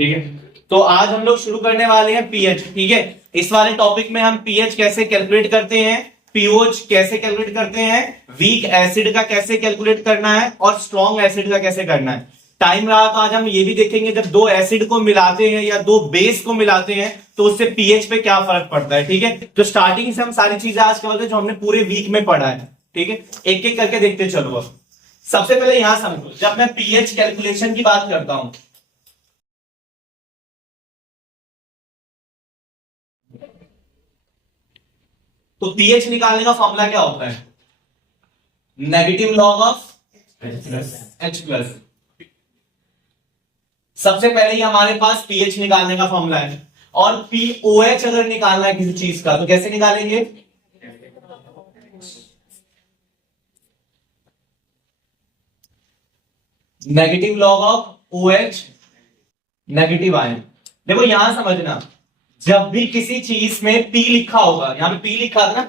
ठीक है, तो आज हम लोग शुरू करने वाले हैं पीएच। ठीक है, इस वाले टॉपिक में हम पीएच कैसे कैलकुलेट करते हैं, पीओच कैसे कैलकुलेट करते हैं, वीक एसिड का कैसे कैलकुलेट करना है और स्ट्रॉन्ग एसिड का कैसे करना है। टाइम रहा तो आज हम ये भी देखेंगे जब दो एसिड को मिलाते हैं या दो बेस को मिलाते हैं तो उससे पीएच पे क्या फर्क पड़ता है। ठीक है, तो स्टार्टिंग से हम सारी चीजें आज कवर जो हमने पूरे वीक में पढ़ा है। ठीक है, एक एक करके देखते चलो। अब सबसे पहले यहां समझो, जब मैं पीएच कैलकुलेशन की बात करता हूं तो पीएच निकालने का फॉर्मूला क्या होता है, negative log of H plus. सबसे पहले ही हमारे पास पीएच निकालने का फॉर्मूला है, और पीओएच अगर निकालना है किसी चीज का तो कैसे निकालेंगे, negative log of O H negative ion. देखो यहां समझना, जब भी किसी चीज में P लिखा होगा, यहां पे P लिखा था ना,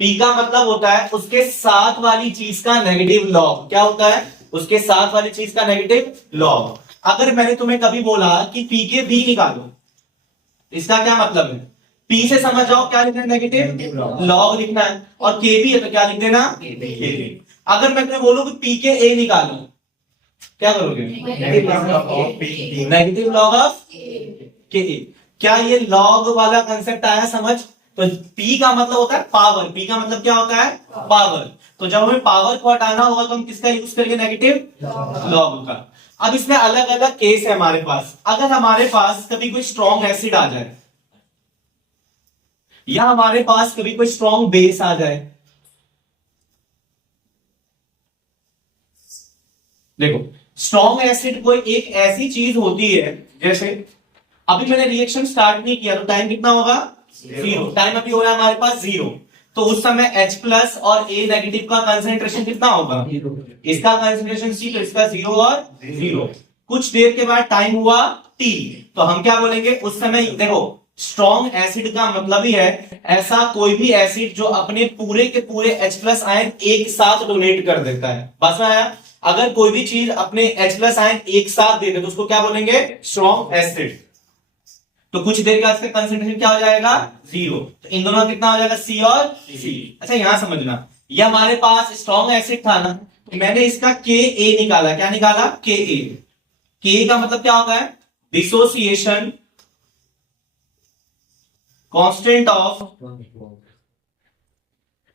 P का मतलब होता है उसके साथ वाली चीज का नेगेटिव लॉग। क्या होता है, उसके साथ वाली चीज का नेगेटिव लॉग। अगर मैंने तुम्हें कभी बोला कि P के B निकालो, इसका क्या मतलब है, P से समझ जाओ क्या लिखना है, नेगेटिव लॉग लिखना है, और के भी है तो क्या लिख देना, अगर मैं तुम्हें बोलूं कि P के A निकालो, क्या करोगे, नेगेटिव लॉग ऑफ के ए। क्या ये लॉग वाला कंसेप्ट आया समझ। तो P का मतलब होता है पावर, P का मतलब क्या होता है, पावर। तो जब हमें पावर को हटाना होगा तो हम किसका यूज करेंगे, नेगेटिव लॉग का। अब इसमें अलग अलग केस है हमारे पास। अगर हमारे पास कभी कोई स्ट्रॉन्ग एसिड आ जाए या हमारे पास कभी कोई स्ट्रॉन्ग बेस आ जाए, देखो स्ट्रॉन्ग एसिड कोई एक ऐसी चीज होती है, जैसे अभी मैंने रिएक्शन स्टार्ट नहीं किया तो टाइम कितना होगा, जीरो। टाइम अभी हो रहा है हमारे पास जीरो, तो उस समय H प्लस और A नेगेटिव का कंसेंट्रेशन कितना होगा, इसका कंसेंट्रेशन C तो इसका जीरो और जीरो। कुछ देर के बाद टाइम हुआ T, तो हम क्या बोलेंगे उस समय। देखो स्ट्रॉन्ग एसिड का मतलब ही है ऐसा कोई भी एसिड जो अपने पूरे के पूरे H प्लस आयन एक साथ डोनेट कर देता है। बस आया, अगर कोई भी चीज अपने H प्लस आयन एक साथ दे दे तो उसको क्या बोलेंगे, स्ट्रॉन्ग एसिड। तो कुछ देर का इसका कंसेंट्रेशन क्या हो जाएगा, जीरो। तो इन दोनों का कितना हो जाएगा, C और C। अच्छा यहां समझना, ये हमारे पास स्ट्रॉन्ग एसिड था ना, तो मैंने इसका Ka निकाला। क्या निकाला, Ka का मतलब क्या होता है, डिसोसिएशन कांस्टेंट ऑफ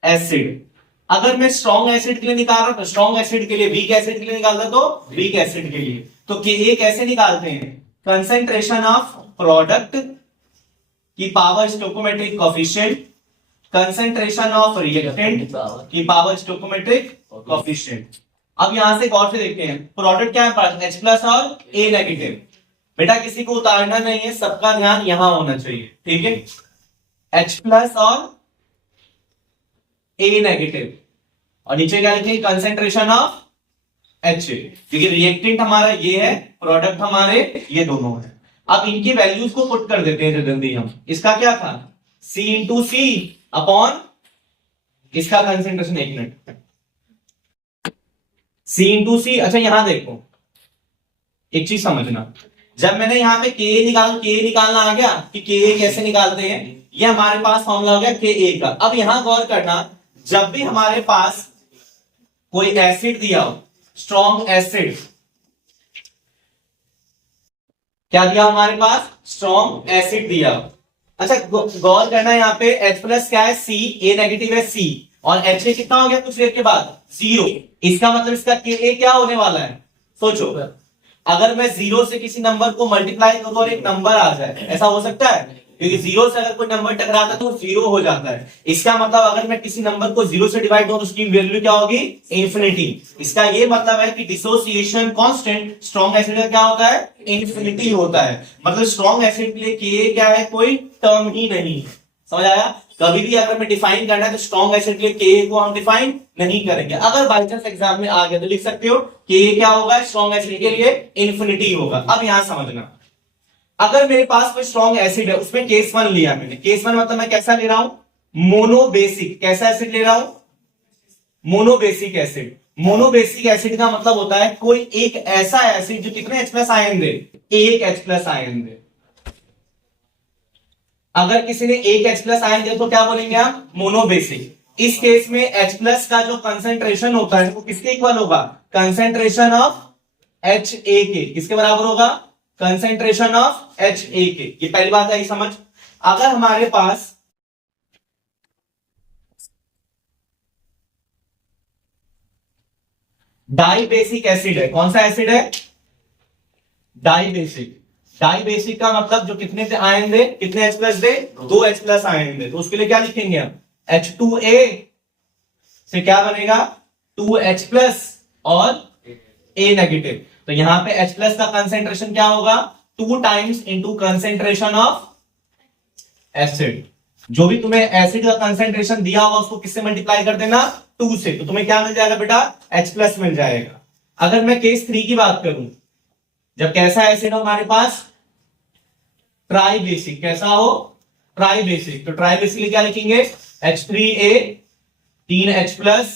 एसिड। अगर मैं स्ट्रॉन्ग एसिड के लिए निकाल रहा हूं तो स्ट्रॉन्ग एसिड के लिए, वीक एसिड के लिए निकालता तो वीक एसिड के लिए। तो Ka कैसे निकालते हैं, कंसेंट्रेशन ऑफ प्रोडक्ट की power stoichiometric coefficient, concentration of reactant की पावर स्टोइकोमेट्रिक कोफिशिएंट। अब यहां से गौर से देखते हैं, प्रोडक्ट क्या है, H प्लस और A नेगेटिव। बेटा किसी को उतारना नहीं है, सबका ध्यान यहां होना चाहिए। ठीक है, H प्लस और A नेगेटिव, और नीचे क्या लिखेंगे, कंसेंट्रेशन ऑफ H, क्योंकि रिएक्टेंट हमारा ये है, प्रोडक्ट हमारे ये दोनों है। अब इनकी वैल्यूज को पुट कर देते हैं जल्दी हम। इसका क्या था, C इंटू सी अपॉन इसका कंसेंट्रेशन, एक मिनट, C इंटू सी। अच्छा यहां देखो एक चीज समझना, जब मैंने यहां पे Ka निकालना आ गया कि Ka कैसे निकालते हैं, ये हमारे पास फॉर्मूला हो गया Ka का। अब यहां गौर करना, जब भी हमारे पास कोई एसिड दिया हो, स्ट्रॉन्ग एसिड, क्या दिया हमारे पास, स्ट्रॉन्ग एसिड दिया। अच्छा गौर करना, यहाँ पे H प्लस क्या है, C, A नेगेटिव है C, और H कितना हो गया कुछ देर के बाद, जीरो। इसका मतलब इसका Ka क्या होने वाला है, सोचो। अगर मैं जीरो से किसी नंबर को मल्टीप्लाई करूं और एक नंबर आ जाए, ऐसा हो सकता है, क्योंकि जीरो से अगर कोई नंबर टकराता है तो जीरो हो जाता है। इसका मतलब अगर मैं किसी नंबर को जीरो से डिवाइड करूं तो उसकी वैल्यू क्या होगी, इंफिनिटी। इसका ये मतलब है कि डिसोसिएशन कांस्टेंट स्ट्रॉन्ग एसिड का क्या होता है, इंफिनिटी होता है। मतलब स्ट्रॉन्ग एसिड के लिए Ka क्या है, कोई टर्म ही नहीं। समझ आया, कभी भी अगर हमें डिफाइन करना है तो स्ट्रॉन्ग एसिड के लिए Ka को हम डिफाइन नहीं करेंगे। अगर बाई चांस एग्जाम में आ गया तो लिख सकते हो Ka क्या होगा, स्ट्रॉन्ग एसिड के लिए इंफिनिटी होगा। अब यहां समझना, अगर मेरे पास कोई स्ट्रॉन्ग एसिड है, उसमें केस वन लिया मैंने। केस वन मतलब मैं कैसा ले रहा हूं, मोनोबेसिक। कैसा एसिड ले रहा हूं, मोनोबेसिक एसिड। मोनोबेसिक एसिड का मतलब होता है कोई एक ऐसा एसिड जो कितने H प्लस आयन दे, एक H प्लस आयन दे। अगर किसी ने एक H प्लस आयन दे तो क्या बोलेंगे हम, मोनोबेसिक। इस केस में H प्लस का जो कंसेंट्रेशन होता है वो किसके इक्वल होगा, कंसेंट्रेशन ऑफ HAK, किसके बराबर होगा, कंसेंट्रेशन ऑफ HAK। ये पहली बात आई समझ। अगर हमारे पास डाई बेसिक एसिड है, कौन सा एसिड है, डाई बेसिक। डाई बेसिक का मतलब जो कितने से आयन दे, कितने H प्लस दे, दो H प्लस आयन दे। तो उसके लिए क्या लिखेंगे हम, H2A से क्या बनेगा, 2H प्लस और A नेगेटिव। तो यहां पे H प्लस का कंसेंट्रेशन क्या होगा, 2 times into concentration of acid. जो भी तुम्हें एसिड का कंसेंट्रेशन दिया होगा उसको किससे मल्टीप्लाई कर देना, 2 से। तो तुम्हें क्या मिल जाएगा बेटा, H प्लस मिल जाएगा। अगर मैं केस 3 की बात करूं, जब कैसा एसिड हो हमारे पास, ट्राई बेसिक, कैसा हो, ट्राई बेसिक। तो ट्राई बेसिक लिए क्या लिखेंगे, H3A, 3H प्लस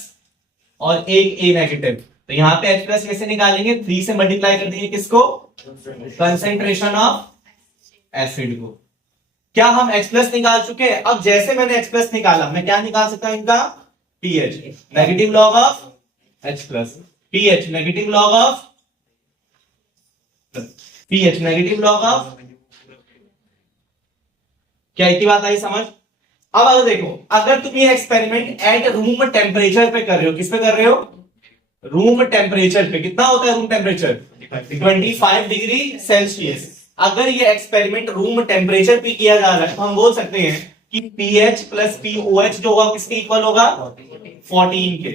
और 1 A नेगेटिव। तो यहां पे H प्लस कैसे निकालेंगे, 3 से मल्टीप्लाई कर देंगे किसको, कंसेंट्रेशन ऑफ एसिड को। क्या हम H प्लस निकाल चुके हैं। अब जैसे मैंने H प्लस निकाला, मैं क्या निकाल सकता हूं इनका, pH, negative log of H plus, pH negative log of, pH negative log of, क्या इतनी बात आई समझ। अब अगर देखो, अगर तुम ये एक्सपेरिमेंट एट रूम टेम्परेचर पे कर रहे हो, किस पे कर रहे हो, रूम टेम्परेचर पे। कितना होता है रूम टेम्परेचर, 25 डिग्री सेल्सियस। अगर ये एक्सपेरिमेंट रूम टेम्परेचर पे किया जा रहा है तो हम बोल सकते हैं कि पीएच प्लस पीओएच जो होगा किसके इक्वल होगा, 14 के।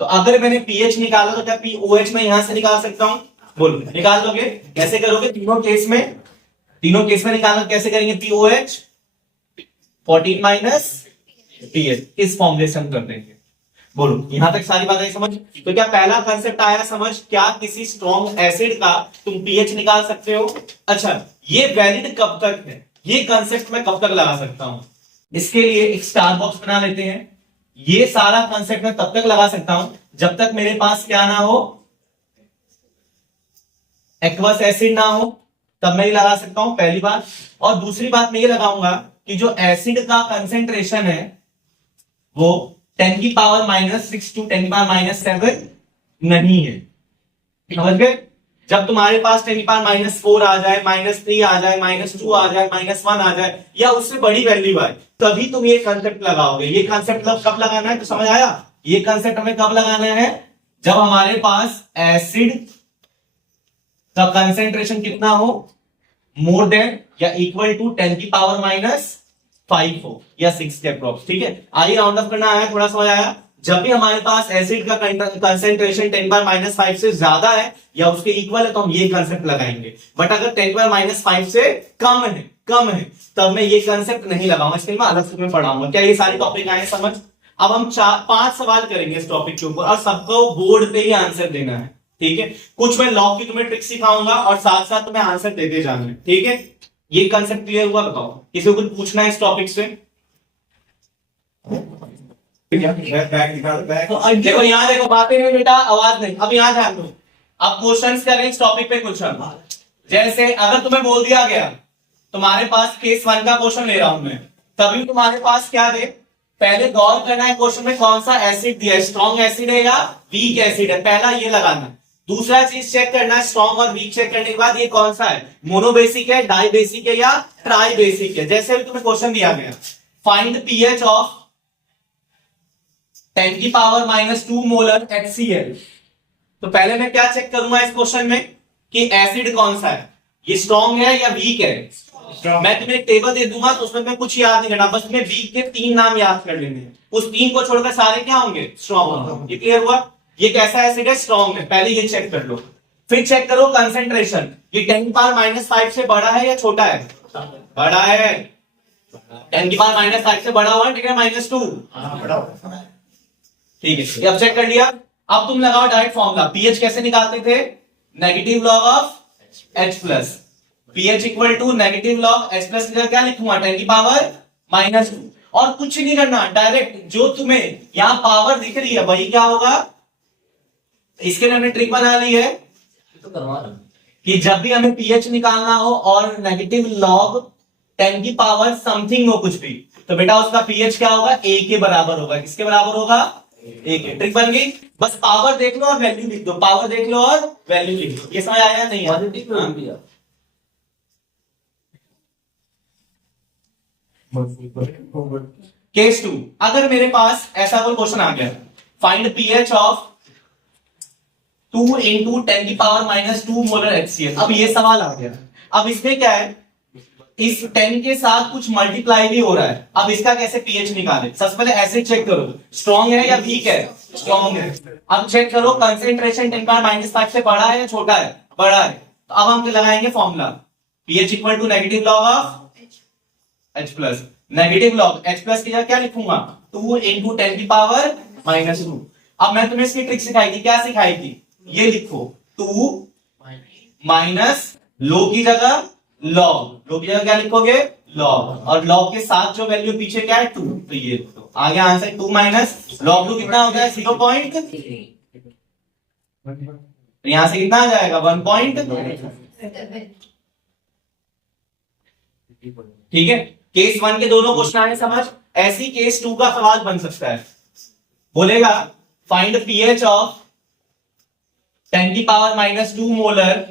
तो अगर मैंने पीएच निकाला तो क्या पीओएच में यहां से निकाल सकता हूं, बोलो निकाल दोगे, कैसे करोगे, तीनों केस में निकालना कैसे करेंगे, पीओएच 14 माइनस पीएच, इस फॉर्मूले से हम कर देंगे। बोलो यहां तक सारी बातें समझ। तो क्या पहला कंसेप्ट आया समझ, क्या किसी स्ट्रॉन्ग एसिड का तुम पीएच निकाल सकते हो। अच्छा, ये वैलिड कब तक है, ये कंसेप्ट मैं कब तक लगा सकता हूं, इसके लिए एक स्टार बॉक्स बना लेते हैं। ये सारा कंसेप्ट मैं तब तक लगा सकता हूं जब तक मेरे पास क्या ना हो, एक्वस एसिड ना हो, तब मैं ये लगा सकता हूं, पहली बात। और दूसरी बात मैं ये लगाऊंगा कि जो एसिड का कंसेंट्रेशन है वो 10 की पावर -6 टू 10 की पावर -7 नहीं है, समझ गए। जब तुम्हारे पास 10 की पावर -4 आ जाए, -3 आ जाए, -2 आ जाए, -1 आ जाए या उससे बड़ी वैल्यू आए, तभी तुम ये कंसेप्ट लगाओगे। ये कंसेप्ट कब लगाना है, तो समझ आया, ये कंसेप्ट हमें कब लगाना है, जब हमारे पास एसिड का कंसेंट्रेशन कितना हो, मोर देन या इक्वल टू 10 की पावर -5 हो या 6 के अप्रॉक्स। ठीक है, आइए राउंड अप करना आया, थोड़ा समझ आया। जब भी हमारे पास एसिड का कंसेंट्रेशन 10 की पावर -5 से ज्यादा है या उसके इक्वल है तो हम ये कंसेप्ट लगाएंगे। बट अगर 10 की पावर -5 से कम है तब मैं ये कंसेप्ट नहीं लगाऊंगा, इसलिए मैं अलग से तुम्हें पढ़ाऊंगा। क्या ये सारी टॉपिक आए समझ। अब हम 4-5 सवाल करेंगे इस टॉपिक के ऊपर और सबको बोर्ड पे ही आंसर देना है। ठीक है, कुछ मैं लॉग की तुम्हें ट्रिक सिखाऊंगा और साथ साथ तुम्हें आंसर देते जाना है। ठीक है, ये कंसेप्ट क्लियर हुआ, बताओ किसी को कुछ पूछना है इस टॉपिक से। देखो यहाँ देखो, बातें नहीं बेटा, आवाज नहीं। अब यहाँ ध्यान दो, अब क्वेश्चंस करें इस टॉपिक पे कुछ। जैसे अगर तुम्हें बोल दिया गया, तुम्हारे पास केस 1 का क्वेश्चन ले रहा हूं मैं, तभी तुम्हारे पास क्या दे, पहले गौर करना है क्वेश्चन में कौन सा एसिड दिया है, स्ट्रॉन्ग एसिड है या वीक एसिड है, पहला ये लगाना। दूसरा चीज चेक करना है, स्ट्रॉन्ग और वीक चेक करने के बाद ये कौन सा है, मोनोबेसिक है, डाई बेसिक है या ट्राई बेसिक है। जैसे अभी तुम्हें क्वेश्चन दिया गया, फाइंड पीएच ऑफ 10 की पावर -2 मोलर HCl। तो पहले मैं क्या चेक करूंगा इस क्वेश्चन में कि एसिड कौन सा है, ये स्ट्रॉन्ग है या वीक है। मैं तुम्हें एक टेबल दे दूंगा तो उसमें मैं कुछ याद नहीं करना, बस तुम्हें वीक के 3 नाम याद कर लेने हैं, उस 3 को छोड़कर सारे क्या होंगे, स्ट्रॉन्ग। ये क्लियर हुआ। ये कैसा एसिड है, स्ट्रॉन्ग है, पहले ये चेक कर लो। फिर चेक करो कंसेंट्रेशन, ये 10 की पावर -5 से बड़ा है या छोटा है, बड़ा है। 10 की पावर -5 से बड़ा हुआ, ठीक है, -2, ठीक है। ये अब चेक कर लिया। अब तुम लगाओ डायरेक्ट फॉर्मूला, पीएच कैसे निकालते थे, negative log of H plus, pH equal to negative log H plus, क्या लिखूंगा 10 की पावर -2। और कुछ नहीं करना, डायरेक्ट जो तुम्हें यहां पावर दिख रही है वही क्या होगा, इसके लिए हमने ट्रिक बना ली है कि जब भी हमें पीएच निकालना हो और नेगेटिव लॉग 10 की पावर समथिंग हो कुछ भी, तो बेटा उसका पीएच क्या होगा, ए के बराबर होगा। किसके बराबर होगा, ए के। ट्रिक बन गई। बस पावर देख लो और वैल्यू लिख दो, पावर देख लो और वैल्यू लिख दो। ये समझ आया नहीं है? केस 2, अगर मेरे पास ऐसा कोई क्वेश्चन आ गया, फाइंड पीएच ऑफ 2 इंटू 10 की पावर -2 मोलर HCl। अब ये सवाल आ गया। अब इसमें क्या है, इस 10 के साथ कुछ मल्टीप्लाई भी हो रहा है। अब इसका कैसे पीएच निकाले? सबसे पहले एसिड चेक करो, स्ट्रॉन्ग है या वीक है? स्ट्रॉन्ग है। अब चेक करो कंसेंट्रेशन 10 पावर -5 से बड़ा है या छोटा है? बड़ा है। तो अब हम लगाएंगे formula, pH equal to negative log of H plus. Negative log H plus की जगह क्या लिखूंगा, 2 इंटू 10 की पावर -2। अब मैं तुम्हें इसकी ट्रिक सिखाई थी, क्या सिखाई थी? ये लिखो 2 माइनस लो की जगह लॉग, लो की जगह क्या लिखोगे, लॉग, और लॉग के साथ जो वैल्यू पीछे क्या है 2, तो ये तो आगे आंसर 2 माइनस लॉग 2 कितना होता है, 0.3। तो यहां से कितना आ जाएगा, 1. ठीक है। केस 1 के दोनों क्वेश्चन आए समझ। ऐसी केस 2 का सवाल बन सकता है, बोलेगा फाइंड पीएच ऑफ 10 की पावर -2 मोलर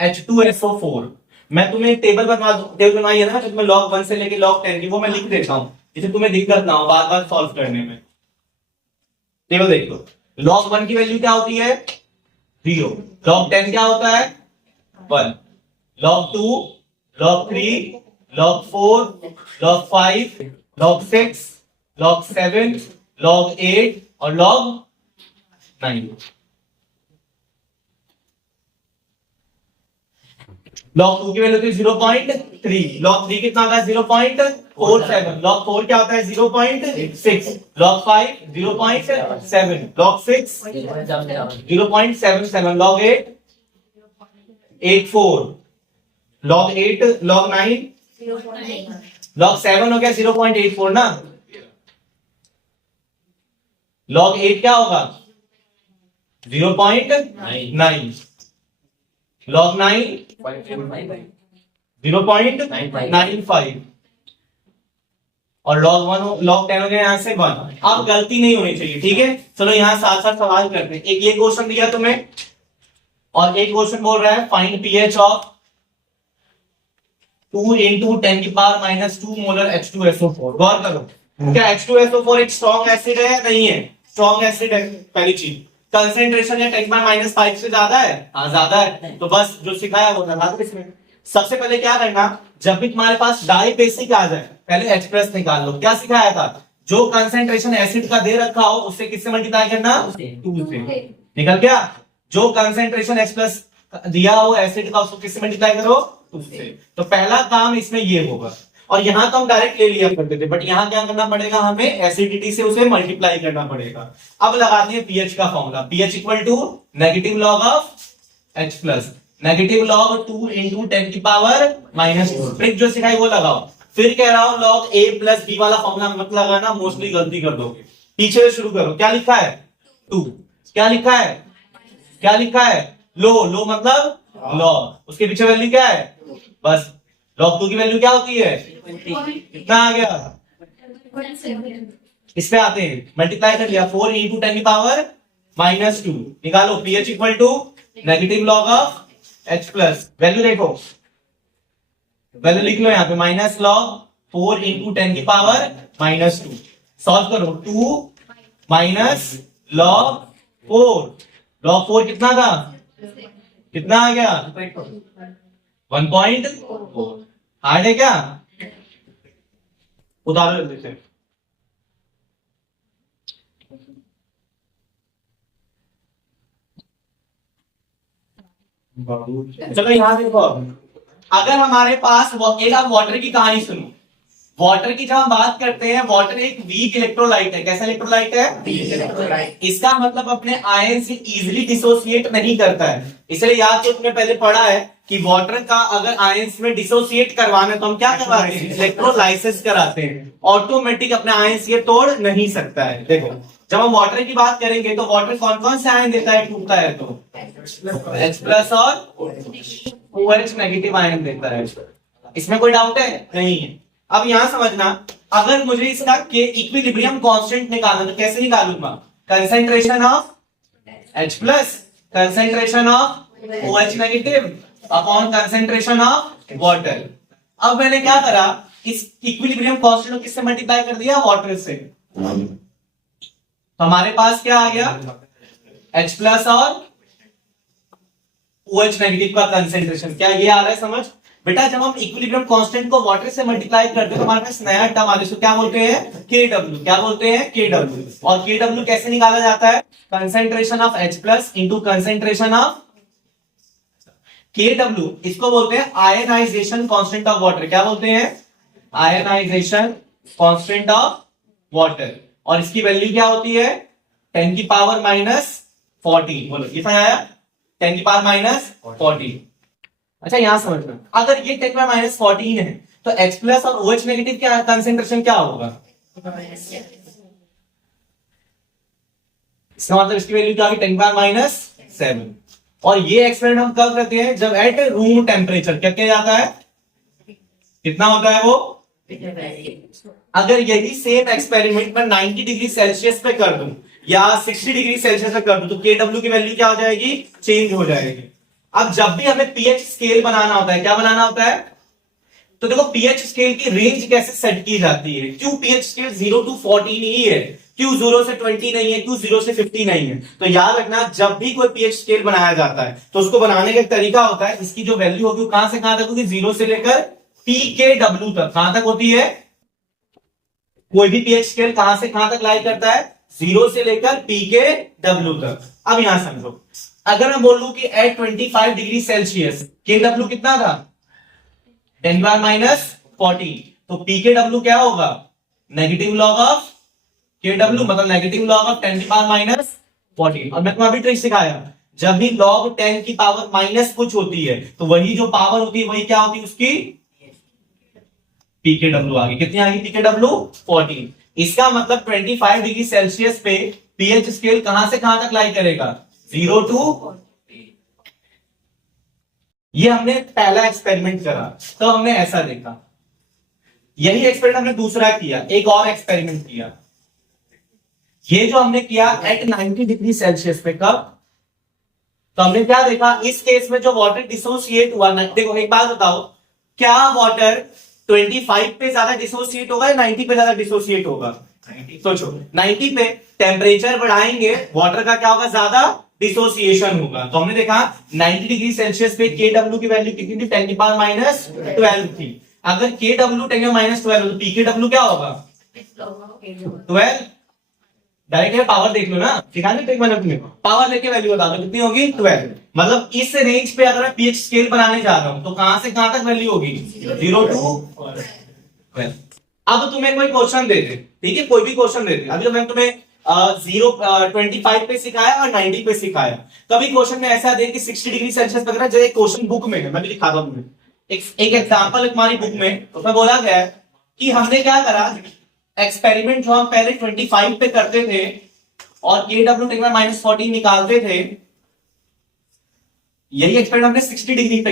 H2SO4। मैं तुम्हें टेबल बनवाई है ना, जिसमें log 1 से लेके log 10 की, वो मैं लिख देता हूं, जिससे तुम्हें दिक्कत ना हो बार बार सॉल्व करने में। टेबल देख लो, log 1 की वैल्यू क्या होती है, 0। log 10 क्या होता है, 1। log 2, log 3, log 4, log 5, log 6, log 7, log 8 और log 9। log 2 की वैल्यू थी 0.3, log 3 कितना होता है 0.47, log 4 क्या होता है 0.6, log 5 0.7, log 6 0.77, log 8 84, log 8, log 9 log 7 हो गया 0.84 ना, log 8 क्या होगा 0.9, log 9 0.95 और log 10 हो गया यहां से 1। अब गलती नहीं होनी चाहिए, ठीक है। चलो यहां साथ साथ सवाल करते हैं। एक ये क्वेश्चन दिया तुम्हें और एक क्वेश्चन बोल रहा है फाइंड पीएच ऑफ 2 इंटू 10 की पावर -2 मोलर H2SO4। गौर करो, क्या H2SO4 एक स्ट्रॉन्ग एसिड है या नहीं है? स्ट्रॉन्ग एसिड है। पहली चीज, कंसेंट्रेशन या 10 पावर -5 से ज्यादा है, हाँ ज्यादा है, तो बस जो सिखाया वो लगा दो इसमें। सबसे पहले क्या करना, जब भी तुम्हारे पास डाई बेसिक आ जाए पहले H प्लस निकाल लो। क्या सिखाया था, जो कंसेंट्रेशन एसिड का दे रखा हो उससे किससे मल्टीप्लाई करना, 2 से। निकल गया। जो कंसेंट्रेशन H प्लस दिया हो एसिड का उसको किससे मल्टीप्लाई करो, 2 से। तो पहला काम इसमें ये होगा। और यहां तो हम डायरेक्ट ले लिया करते थे, बट यहां क्या करना पड़ेगा, हमें एसिडिटी से उसे मल्टीप्लाई करना पड़ेगा। अब लगाते हैं पीएच का formula, pH equal to negative log of H plus, negative log 2 into 10 की पावर -2। ट्रिक जो सिखाई वो लगाओ। फिर कह रहा हूं लॉग A प्लस B वाला फॉर्मूला मत लगाना, मोस्टली गलती कर दोगे। पीछे से शुरू करो, क्या लिखा है 2, क्या लिखा है, क्या लिखा है लो मतलब लॉग, उसके पीछे वैल्यू क्या है, बस log 2 की वैल्यू क्या होती है, कितना आ गया, इस पे आते हैं, मल्टीप्लाई कर लिया 4 इंटू 10 की पावर -2। निकालो pH equal to negative log of H plus, value देखो, वैल्यू लिख लो यहाँ पे माइनस लॉग 4 इंटू 10 की पावर -2। सॉल्व करो, 2 माइनस लॉग 4, लॉग 4 कितना था, कितना आ गया 1.4। हार्ड है क्या, उतारो जल्दी से। चलो यहां देखो, अगर हमारे पास एक, आप वाटर की कहानी सुनो। वाटर की जब हम बात करते हैं, वाटर एक वीक इलेक्ट्रोलाइट है। कैसा इलेक्ट्रोलाइट है, वीक इलेक्ट्रोलाइट। इसका मतलब अपने आयन से इजीली डिसोसिएट नहीं करता है। इसलिए याद तो तुमने पहले पढ़ा है कि वाटर का अगर आयंस में डिसोसिएट करवाना है तो हम क्या करवाते हैं, इलेक्ट्रोलाइसिस कराते हैं। ऑटोमेटिक अपने आयंस ये तोड़ नहीं सकता है। देखो जब हम वाटर की बात करेंगे तो वाटर कौन कौन से आयन देता है टूटता है तो H प्लस और OH नेगेटिव आयन देता है। इसमें कोई डाउट है नहीं है। अब यहां समझना, अगर मुझे इसका के इक्विलिब्रियम कांस्टेंट निकालना तो कैसे निकालूंगा? Concentration of H plus concentration of OH negative upon concentration of water. अब मैंने क्या करा, इस इक्विलिब्रियम कांस्टेंट को किससे मल्टीप्लाई कर दिया? वाटर से। तो हमारे पास क्या आ गया? H प्लस और OH नेगेटिव का कंसेंट्रेशन। क्या ये आ रहा है समझ? बेटा जब हम इक्विलिब्रियम कांस्टेंट को वाटर से मल्टीप्लाई करते हैं तो हमारे पास नया टर्म आता है, क्या बोलते हैं? KW। क्या बोलते हैं? KW। और KW कैसे निकाला जाता है? Concentration of H plus into concentration of KW। इसको बोलते हैं आयनाइजेशन कांस्टेंट ऑफ वाटर। क्या बोलते हैं? Ionisation constant of water. और इसकी वैल्यू क्या होती है? 10 की पावर -14। बोलो कितना आया? 10 की पावर -14। अच्छा यहां समझना, अगर ये 10 की पावर -14 है तो H प्लस और OH नेगेटिव क्या कंसेंट्रेशन क्या होगा? इसका मतलब इसकी वैल्यू क्या होगी? 10 की पावर -7। और ये एक्सपेरिमेंट हम कब करते हैं? जब एट रूम टेम्परेचर। क्या किया जाता है? कितना होता है वो? अगर यही सेम एक्सपेरिमेंट मैं 90 डिग्री सेल्सियस पे कर दूं या 60 डिग्री सेल्सियस पे कर दूं तो KW की वैल्यू क्या हो जाएगी? चेंज हो जाएगी। अब जब भी हमें पीएच स्केल बनाना होता है, क्या बनाना होता है? तो देखो पीएच स्केल की रेंज कैसे सेट की जाती है। क्यों पीएच स्केल 0 to 14 ही है? क्यों 0 से 20 नहीं है? क्यों 0 से 50 नहीं है? तो याद रखना, जब भी कोई पीएच स्केल बनाया जाता है तो उसको बनाने का एक तरीका होता है, इसकी जो वैल्यू होगी कहां से कहां तक होगी? 0 से लेकर PKW तक। कहां तक होती है? कोई भी पीएच स्केल कहां से कहां तक लाई करता है? 0 से लेकर PKW तक। अब यहां समझो, अगर मैं बोलूं कि एट 25 डिग्री सेल्सियस KW कितना था? 10 -14। तो PKW क्या होगा? नेगेटिव लॉग ऑफ KW, मतलब नेगेटिव लॉग ऑफ 10 की पावर -14। और मैं तुम्हें अभी ट्रिक सिखाया, जब भी लॉग 10 की पावर माइनस कुछ होती है तो वही जो पावर होती है वही क्या होती है? उसकी PKW आ गई। कितनी आ गई? PKW 14। इसका मतलब 25 डिग्री सेल्सियस पे पीएच स्केल कहां से कहां तक लाई करेगा? 0 to। ये हमने पहला एक्सपेरिमेंट करा तो हमने ऐसा देखा। यही एक्सपेरिमेंट हमने दूसरा किया, एक और एक्सपेरिमेंट किया। ये जो हमने किया एट 90 डिग्री सेल्सियस पे, कब? तो हमने क्या देखा, इस केस में जो वाटर डिसोसिएट हुआ, देखो एक बात बताओ, क्या वाटर 25 पे ज्यादा डिसोसिएट होगा या 90 पे ज्यादा डिसोसिएट होगा? सोचो, 90 पे टेम्परेचर बढ़ाएंगे वाटर का क्या होगा? ज्यादा डिसोसिएशन होगा। तो हमने देखा 90 डिग्री सेल्सियस पे KW की वैल्यू कितनी थी? 10 की पावर -12 थी। अगर KW 10 की पावर -12 तो PKW क्या होगा? 12। डायरेक्ट पावर देख लो ना, सिखाने ट्रिक मैंने तुम्हें, पावर लेके वैल्यू बता दो कितनी होगी? 12। मतलब इस रेंज पे अगर मैं पीएच स्केल बनाने जा रहा हूं तो कहां से कहां तक वैल्यू होगी? 0 to 12। अब तुम्हें कोई क्वेश्चन दे दे, ठीक है, कोई भी क्वेश्चन दे दे। अभी तो मैंने तुम्हें 25 पे सिखाया और 90 पे सिखाया। कभी क्वेश्चन में ऐसा दे कि 60 डिग्री सेल्सियस पे करना, जैसे क्वेश्चन बुक में है, मैं भी दिखाता हूं तुम्हें। एक एग्जांपल हमारी बुक में, उसमें बोला गया है कि हमने क्या करा, एक्सपेरिमेंट जो हम पहले 25 पे करते थे और KW टेक में -14 निकालते थे, यही एक्सपेरिमेंट हमने 60 डिग्री पे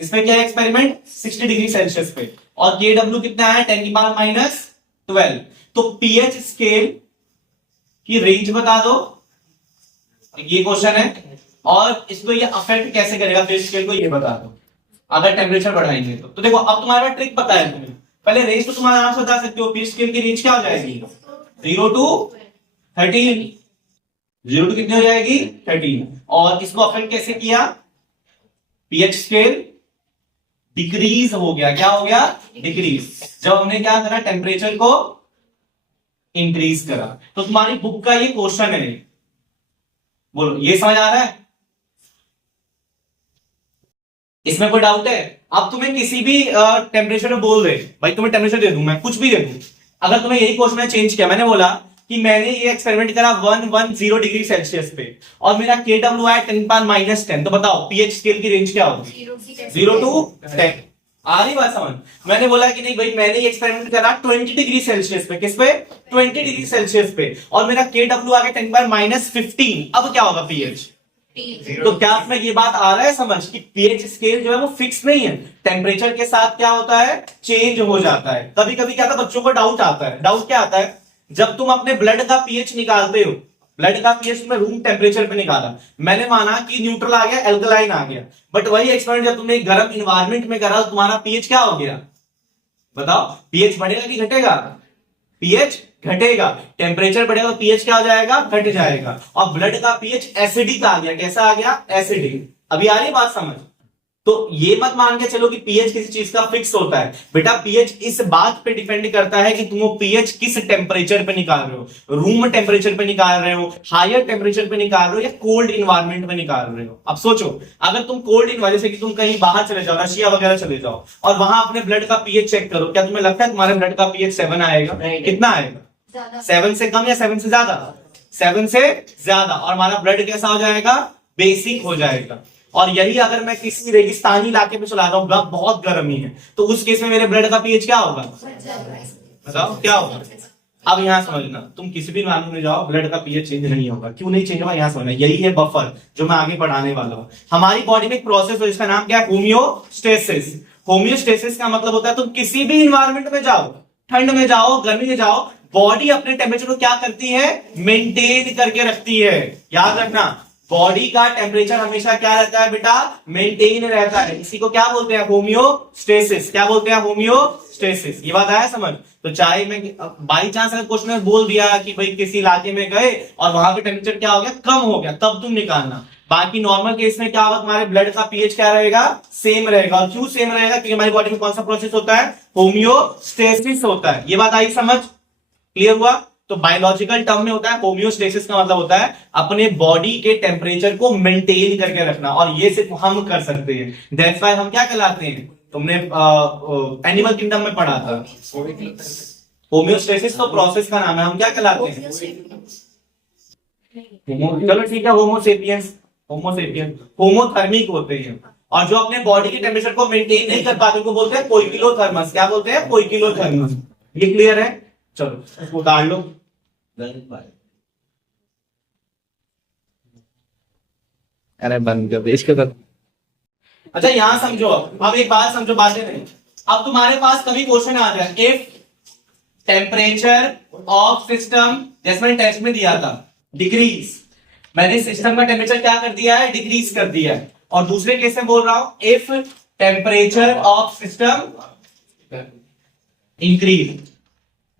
इसमें क्या है एक्सपेरिमेंट? 60 डिग्री सेल्सियस पे। और KW कितना है? 10 की पावर -12। तो पीएच स्केल की रेंज बता दो, ये क्वेश्चन है। और इसको ये अफेक्ट कैसे करेगा पीएच स्केल को, ये बता दो अगर टेम्परेचर बढ़ाएंगे तो। देखो अब तुम्हारा ट्रिक पता है तुम्हें, पहले रेंज तो तुम्हारा आराम से बता सकते हो। पीएच स्केल की रेंज क्या हो जाएगी? 0 to 13। 0 to कितनी हो जाएगी? 13। और इसको अफेक्ट कैसे किया? पीएच स्केल डिक्रीज हो गया। क्या हो गया? डिक्रीज। जब हमने क्या करा? टेम्परेचर को इंक्रीज करा। तो तुम्हारी बुक का ये क्वेश्चन है, बोलो ये समझ आ रहा है? इसमें कोई डाउट है? अब तुम्हें किसी भी टेम्परेचर में बोल दे, भाई तुम्हें टेम्परेचर दे दूं, मैं कुछ भी दे दूं, अगर तुम्हें यही क्वेश्चन में चेंज किया, मैंने बोला कि मैंने ये एक्सपेरिमेंट करा 110 डिग्री सेल्सियस पे और मेरा KW है 10 की पावर -10, तो बताओ पीएच स्केल की रेंज क्या होगी? 0 to 10। आ रही बात समझ? मैंने बोला कि नहीं भाई, मैंने एक्सपेरिमेंट करा 20 डिग्री सेल्सियस पे, किस पे? 20 डिग्री सेल्सियस पे, और मेरा KW आ गया 10⁻15। अब क्या होगा पीएच? तो क्या आपमें ये बात आ रहा है समझ कि पीएच स्केल जो है वो फिक्स नहीं है, टेम्परेचर के साथ क्या होता है, चेंज हो जाता है। कभी कभी क्या था, बच्चों को डाउट आता है। डाउट क्या आता है? जब तुम अपने ब्लड का पीएच निकालते हो, ब्लड का पीएच में रूम टेम्परेचर पे निकाला, मैंने माना कि न्यूट्रल आ गया, एल्कलाइन आ गया, बट वही एक्सपेरिमेंट जब तुमने गर्म इन्वायरमेंट में करा, तुम्हारा पीएच क्या हो गया? बताओ, पीएच बढ़ेगा कि घटेगा? पीएच घटेगा। टेम्परेचर बढ़ेगा तो पीएच क्या हो जाएगा? घट जाएगा। और ब्लड का पीएच एसिडिक आ गया। कैसा आ गया? एसिडिक। अभी आ रही बात समझ? तो ये मत मान के चलो कि पीएच किसी चीज का फिक्स होता है। बेटा पीएच इस बात पे डिपेंड करता है कि तुम वो पीएच किस टेम्परेचर पे निकाल रहे हो, रूम टेम्परेचर पे निकाल रहे हो, हायर टेम्परेचर पे निकाल रहे हो, या कोल्ड इन्वायरमेंट में निकाल रहे हो। अब सोचो, अगर तुम कोल्ड इन्वायरमेंट, जैसे कि तुम कहीं बाहर चले जाओ, रशिया वगैरह चले जाओ, और वहां अपने ब्लड का पीएच चेक करो, क्या तुम्हें लगता है तुम्हारे ब्लड का पीएच 7 आएगा? कितना आएगा? 7 से कम या 7 से ज्यादा? 7 से ज्यादा। और हमारा ब्लड कैसा हो जाएगा? बेसिक हो जाएगा। और यही अगर मैं किसी रेगिस्तानी इलाके में चला जाऊं, बहुत गर्मी है, तो उस केस में मेरे ब्लड का पीएच क्या होगा? बताओ क्या होगा? अब यहां समझना, तुम किसी भी इन्वायरमेंट में जाओ, ब्लड का पीएच चेंज नहीं होगा। क्यों नहीं चेंज होगा? यहां समझना, यही है बफर जो मैं आगे पढ़ाने वाला हूं। हमारी बॉडी में एक प्रोसेस है जिसका नाम क्या है? होम्योस्टेसिस। होम्योस्टेसिस का मतलब होता है तुम किसी भी इन्वायरमेंट में जाओ, ठंड में जाओ, गर्मी में जाओ, बॉडी अपने टेम्परेचर को क्या करती है? मेंटेन करके रखती है। याद रखना, बॉडी का टेम्परेचर हमेशा क्या रहता है बेटा? मेंटेन रहता है। इसी को क्या बोलते हैं? होम्योस्टेसिस। क्या बोलते हैं? होम्योस्टेसिस। ये बात आया समझ? तो चाहे मैं बाई चांस अगर क्वेश्चन में बोल दिया कि भाई किसी इलाके में गए और वहां पे टेम्परेचर क्या हो गया? कम हो गया, तब तुम निकालना। बाकी नॉर्मल केस में क्या होगा? तुम्हारे ब्लड का पीएच क्या रहेगा? सेम रहेगा। और क्यों सेम रहेगा? क्योंकि हमारी बॉडी में कौन सा प्रोसेस होता है? होम्योस्टेसिस होता है। ये बात आई समझ? क्लियर हुआ? तो बायोलॉजिकल टर्म में होता है होम्योस्टेसिस का मतलब होता है अपने बॉडी के टेम्परेचर को मेंटेन करके रखना, और ये सिर्फ हम कर सकते हैं। दैट्स व्हाई हम क्या कहलाते हैं? तुमने एनिमल किंगडम में पढ़ा था, होम्योस्टेसिस तो प्रोसेस का नाम है। हम क्या कहलाते हैं? चलो ठीक है, होमोसेपियंस। होमोथर्मिक होते हैं, और जो अपने बॉडी के टेम्परेचर को मेंटेन नहीं कर पाते उनको बोलते हैं पोइकिलोथर्मस। क्या बोलते हैं? पोइकिलोथर्मस। ये क्लियर है? चलो इसको उतार लो। अरे बंद कर दे इसको। अच्छा यहां समझो, अब एक बात समझो, बातें नहीं। अब तुम्हारे पास कभी क्वेश्चन आ जाए, इफ टेम्परेचर ऑफ सिस्टम, जैसे मैंने टेस्ट में दिया था, डिक्रीज, मैंने सिस्टम का टेम्परेचर क्या कर दिया है? डिक्रीज कर दिया है। और दूसरे केस में बोल रहा हूं, if temperature of system increase.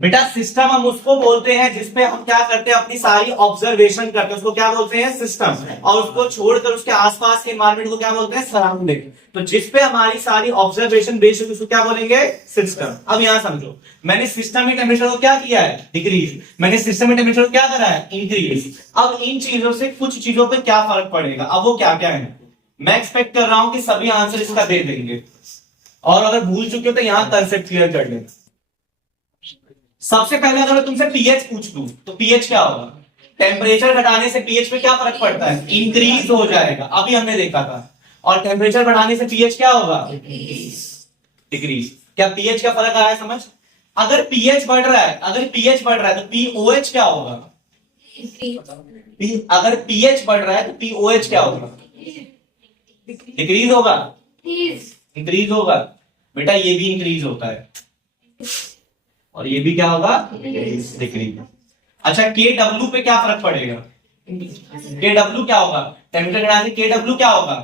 बेटा सिस्टम हम उसको बोलते हैं जिसपे हम क्या करते हैं? अपनी सारी ऑब्जर्वेशन करते हैं, उसको क्या बोलते हैं? सिस्टम। और उसको छोड़कर उसके आसपास के एनवायरनमेंट को क्या बोलते हैं? सराउंडिंग। तो जिसपे हमारी सारी ऑब्जर्वेशन बेस्ड है उसको क्या बोलेंगे? सिस्टम। अब यहां समझो, मैंने सिस्टम में टेम्परेचर को क्या किया है? डिक्रीज। मैंने सिस्टम में टेम्परेचर को क्या करा है? इंक्रीज। अब इन चीजों से कुछ चीजों पर क्या फर्क पड़ेगा? अब वो क्या क्या है? मैं एक्सपेक्ट कर रहा हूं कि सभी आंसर इसका दे देंगे, और अगर भूल चुके हो तो यहां कंसेप्ट क्लियर कर लेना। सबसे पहले अगर मैं तुमसे पीएच पूछ लूं तो पीएच क्या होगा? टेम्परेचर घटाने से पीएच पे क्या फर्क पड़ता है? इंक्रीज हो जाएगा, अभी हमने देखा था। और टेम्परेचर बढ़ाने से पीएच क्या होगा? डिक्रीज। क्या पीएच का फर्क आया समझ? अगर पीएच बढ़ रहा है, तो पीओएच क्या होगा? अगर पीएच बढ़ रहा है तो पीओएच क्या होगा? डिक्रीज होगा, इंक्रीज होगा। बेटा ये भी इंक्रीज होता है, और ये भी क्या होगा? डिक्रीज। अच्छा KW पे क्या फर्क पड़ेगा? KW क्या होगा? टेम्परेचर घटाने से KW क्या होगा?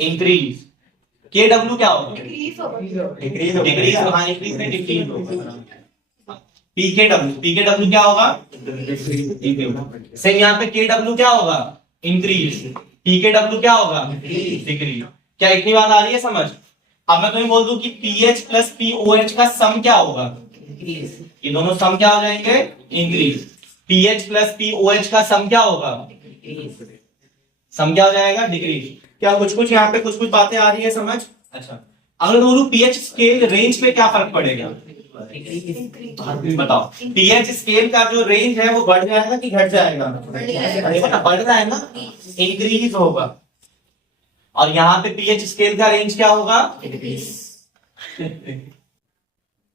इंक्रीज। KW क्या होगा? डिक्रीज में डिक्रीज होगा। PKW क्या होगा? सेम यहाँ पे KW क्या होगा? इंक्रीज। PKW क्या होगा? डिक्रीज। क्या इतनी बात आ रही है समझ? अब मैं तुम्हें बोल दूं कि पीएच प्लस पीओएच का सम क्या होगा? ये दोनों सम क्या हो जाएंगे? इंक्रीज। पीएच प्लस पीओएच का सम क्या होगा? सम क्या हो जाएगा? डिक्रीज। क्या कुछ यहाँ पे कुछ बातें आ रही है समझ? अच्छा अगर बोलूं पीएच स्केल रेंज पे क्या फर्क पड़ेगा? बताओ, पीएच स्केल का जो रेंज है वो बढ़ जाएगा कि घट जाएगा? बढ़ रहा है ना, इंक्रीज होगा। और यहाँ पे पीएच स्केल का रेंज क्या होगा?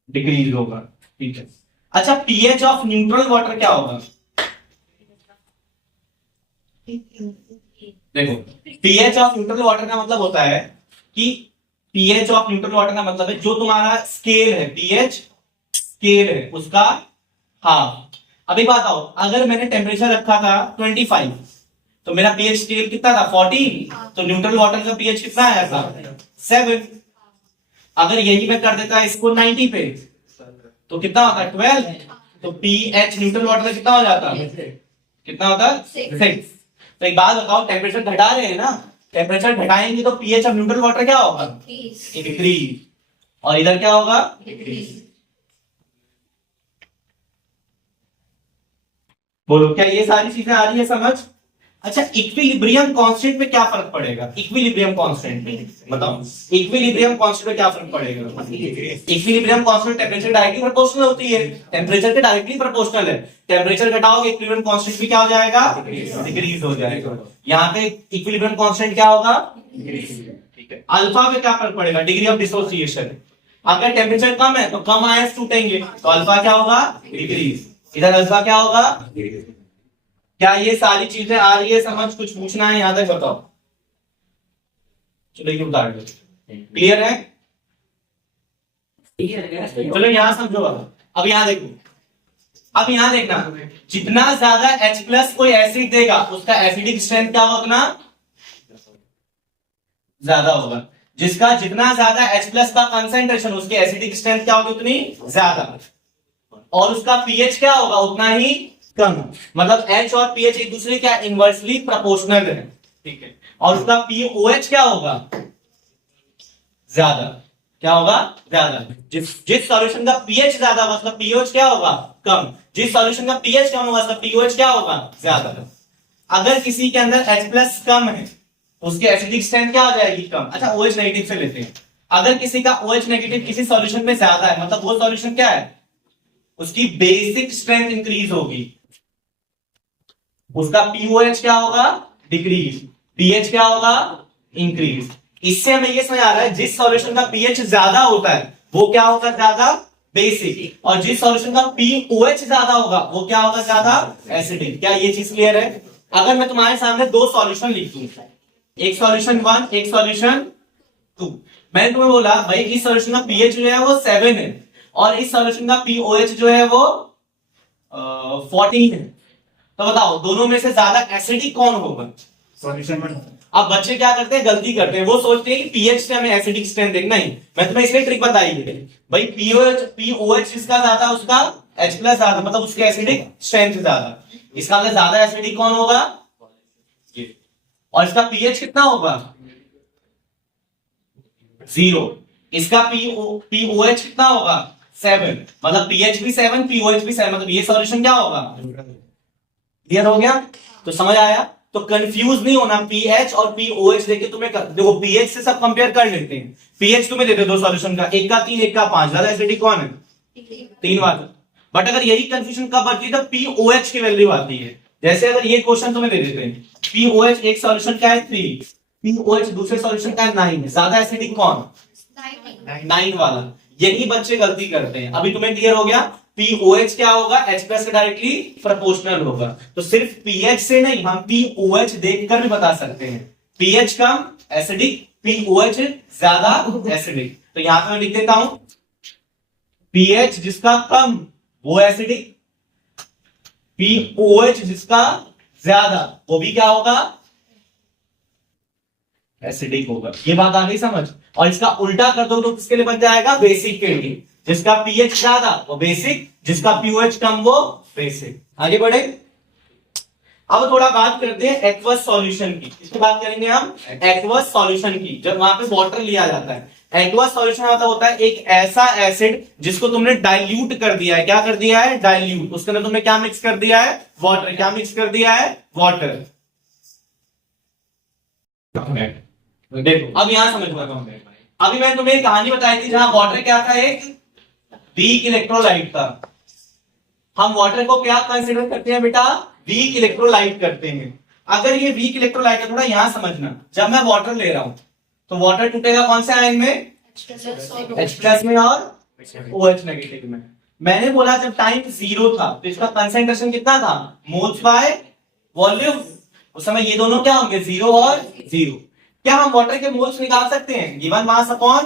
डिक्रीज होगा। ठीक है। अच्छा, पीएच ऑफ न्यूट्रल वाटर क्या होगा? देखो, पीएच ऑफ न्यूट्रल वाटर का मतलब होता है कि पीएच ऑफ न्यूट्रल वाटर का मतलब है जो तुम्हारा स्केल है, पीएच स्केल है उसका हाफ। अभी बात आओ, अगर मैंने टेम्परेचर रखा था 25 तो मेरा पीएच स्केल कितना था? 14। तो न्यूट्रल वाटर का पीएच कितना आया था? 7। अगर यही मैं कर देता इसको 90 पे तो कितना होता? 12। तो पीएच न्यूट्रल वाटर का कितना हो जाता? कितना होता? 6। तो एक बात बताओ, टेम्परेचर घटा रहे हैं ना, टेम्परेचर घटाएंगे तो पीएच ऑफ न्यूट्रल वाटर क्या होगा? इंक्रीज। और इधर क्या होगा? बोलो, क्या ये सारी चीजें आ रही है समझ? अच्छा, इक्विलिब्रियम कांस्टेंट पे क्या फर्क पड़ेगा? इक्विलिब्रियम कांस्टेंट पे बताओ, इक्विलिब्रियम कांस्टेंट पे क्या फर्क पड़ेगा? Equilibrium constant temperature directly proportional होती है, टेम्परेचर के डायरेक्टली प्रोपोर्शनल है। टेम्परेचर घटाओगे इक्विलिब्रियम कांस्टेंट भी क्या हो जाएगा? डिक्रीज हो जाएगा। यहाँ पे इक्विलिब्रियम कांस्टेंट क्या होगा? ठीक है। अल्फा पे क्या फर्क पड़ेगा? Degree of dissociation. अगर टेम्परेचर कम है तो कम आयंस टूटेंगे, तो अल्फा क्या होगा? डिक्रीज। इधर अल्फा क्या होगा? क्या ये सारी चीजें आ रही है समझ? कुछ पूछना है यहाँ तक बताओ। चलो ये उतार दो। क्लियर है? चलो यहाँ समझो। अब यहाँ देखो, अब यहाँ देखना, जितना ज्यादा H+ कोई एसिड देगा उसका एसिडिक स्ट्रेंथ क्या होगा? उतना ज्यादा होगा। जिसका जितना ज्यादा H+ का कंसेंट्रेशन उसकी एसिडिक स्ट्रेंथ क्या होगी? उतनी ज्यादा। और उसका पीएच क्या होगा? उतना ही कम। मतलब H और pH एक दूसरे क्या इनवर्सली प्रोपोर्शनल है। ठीक है। और उसका pOH क्या होगा? ज्यादा। क्या होगा? ज्यादा। जिस सॉल्यूशन का pH ज्यादा होगा उसका pOH क्या होगा? कम। जिस सॉल्यूशन का pH कम होगा उसका pOH क्या होगा? ज्यादा। अगर किसी के अंदर H+ कम है उसकी एसिडिक स्ट्रेंथ क्या हो जाएगी? कम। अच्छा, OH नेगेटिव से लेते हैं। अगर किसी का OH नेगेटिव किसी सॉल्यूशन में ज्यादा है, मतलब वो सॉल्यूशन क्या है? उसकी बेसिक स्ट्रेंथ इंक्रीज होगी। उसका पीओएच क्या होगा? डिक्रीज। पीएच क्या होगा? इंक्रीज। इससे हमें ये समझ आ रहा है जिस सॉल्यूशन का पीएच ज्यादा होता है वो क्या होगा? ज्यादा बेसिक। और जिस सॉल्यूशन का पीओएच ज्यादा होगा वो क्या होगा? ज्यादा एसिडिक। क्या ये चीज क्लियर है? अगर मैं तुम्हारे सामने दो सॉल्यूशन लिख दूं, एक सॉल्यूशन 1 एक सॉल्यूशन 2, मैंने तुम्हें बोला भाई इस सॉल्यूशन का पीएच जो है वो 7 है और इस सॉल्यूशन का पीओएच जो है वो 14 है, तो बताओ दोनों में से ज्यादा एसिडिक कौन होगा? सॉल्यूशन 1। अब बच्चे क्या करते हैं? गलती करते हैं, वो सोचते हैं कि पीएच से हमें एसिडिक स्ट्रेंथ देखना ही। मैं तुम्हें इसलिए ट्रिक बताई है भाई, पीओएच जिसका ज्यादा उसका H+ ज्यादा, मतलब उसकी एसिडिक स्ट्रेंथ ज्यादा। इसका मतलब ज्यादा एसिडिक कौन होगा? और इसका पीएच कितना होगा? 0। इसका पीओएच कितना होगा? 7। मतलब पीएच भी 7 पीओएच भी 7, मतलब ये सॉल्यूशन क्या होगा? क्लियर हो गया? तो समझ आया? तो कंफ्यूज नहीं होना, पीएच और पीओएच देके तुम्हें देखो, पीएच से सब कंपेयर कर लेते हैं। पीएच तुम्हें देते दो सॉल्यूशन का, एक का 3 एक का 5, ज्यादा एसिडिक कौन है? 3 बात। बट अगर यही कंफ्यूजन कब आती है? तो पीओएच की वैल्यू आती है। जैसे अगर ये क्वेश्चन तुम्हें दे देते हैं, पीओएच एक सॉल्यूशन का है 3, पीओएच दूसरे सॉल्यूशन का है 9, ज्यादा एसिडिक कौन? 9 वाला। यही बच्चे गलती करते हैं। अभी तुम्हें क्लियर हो गया? पीओएच क्या होगा? H+ से डायरेक्टली प्रोपोर्शनल होगा। तो सिर्फ पीएच से नहीं, हम पीओएच देखकर भी बता सकते हैं। पीएच कम एसिडिक, पीओएच ज्यादा एसिडिक। तो यहां पे मैं लिख देता हूं, पीएच जिसका कम वो एसिडिक, पीओएच जिसका ज्यादा वो भी क्या होगा? एसिडिक होगा। ये बात आ गई समझ? और इसका उल्टा कर दो तो किसके लिए बन जाएगा? बेसिक के लिए। जिसका पीएच ज्यादा वो बेसिक, जिसका पीओएच कम वो बेसिक। आगे बढ़े। अब थोड़ा बात करते हैं एक्वस सॉल्यूशन की। इसकी बात करेंगे हम एक्वस सॉल्यूशन की, जब वहां पे वाटर लिया जाता है। एक्वस सॉल्यूशन होता है एक ऐसा एसिड जिसको तुमने डाइल्यूट कर दिया है। क्या कर दिया है? डाइल्यूट। उसके अंदर तुमने क्या मिक्स कर दिया है? वाटर। क्या मिक्स कर दिया है? वाटर। देखो अब यहां समझ। अभी मैंने तुम्हें एक कहानी बताई थी जहां वाटर क्या था? एक वीक इलेक्ट्रोलाइट था। हम वाटर को क्या कंसीडर करते हैं बेटा? वीक इलेक्ट्रोलाइट करते हैं। अगर ये वीक इलेक्ट्रोलाइट है, थोड़ा यहां समझना, जब मैं वाटर ले रहा हूं तो वाटर टूटेगा कौन से आयन में, H प्लस में और OH नेगेटिव में। मैंने बोला जब टाइम 0 था तो इसका कंसेंट्रेशन कितना था, मोल्स बाय वॉल्यूम। उस समय ये दोनों क्या होंगे, 0 और 0। क्या हम वाटर के मोल्स निकाल सकते हैं, given mass upon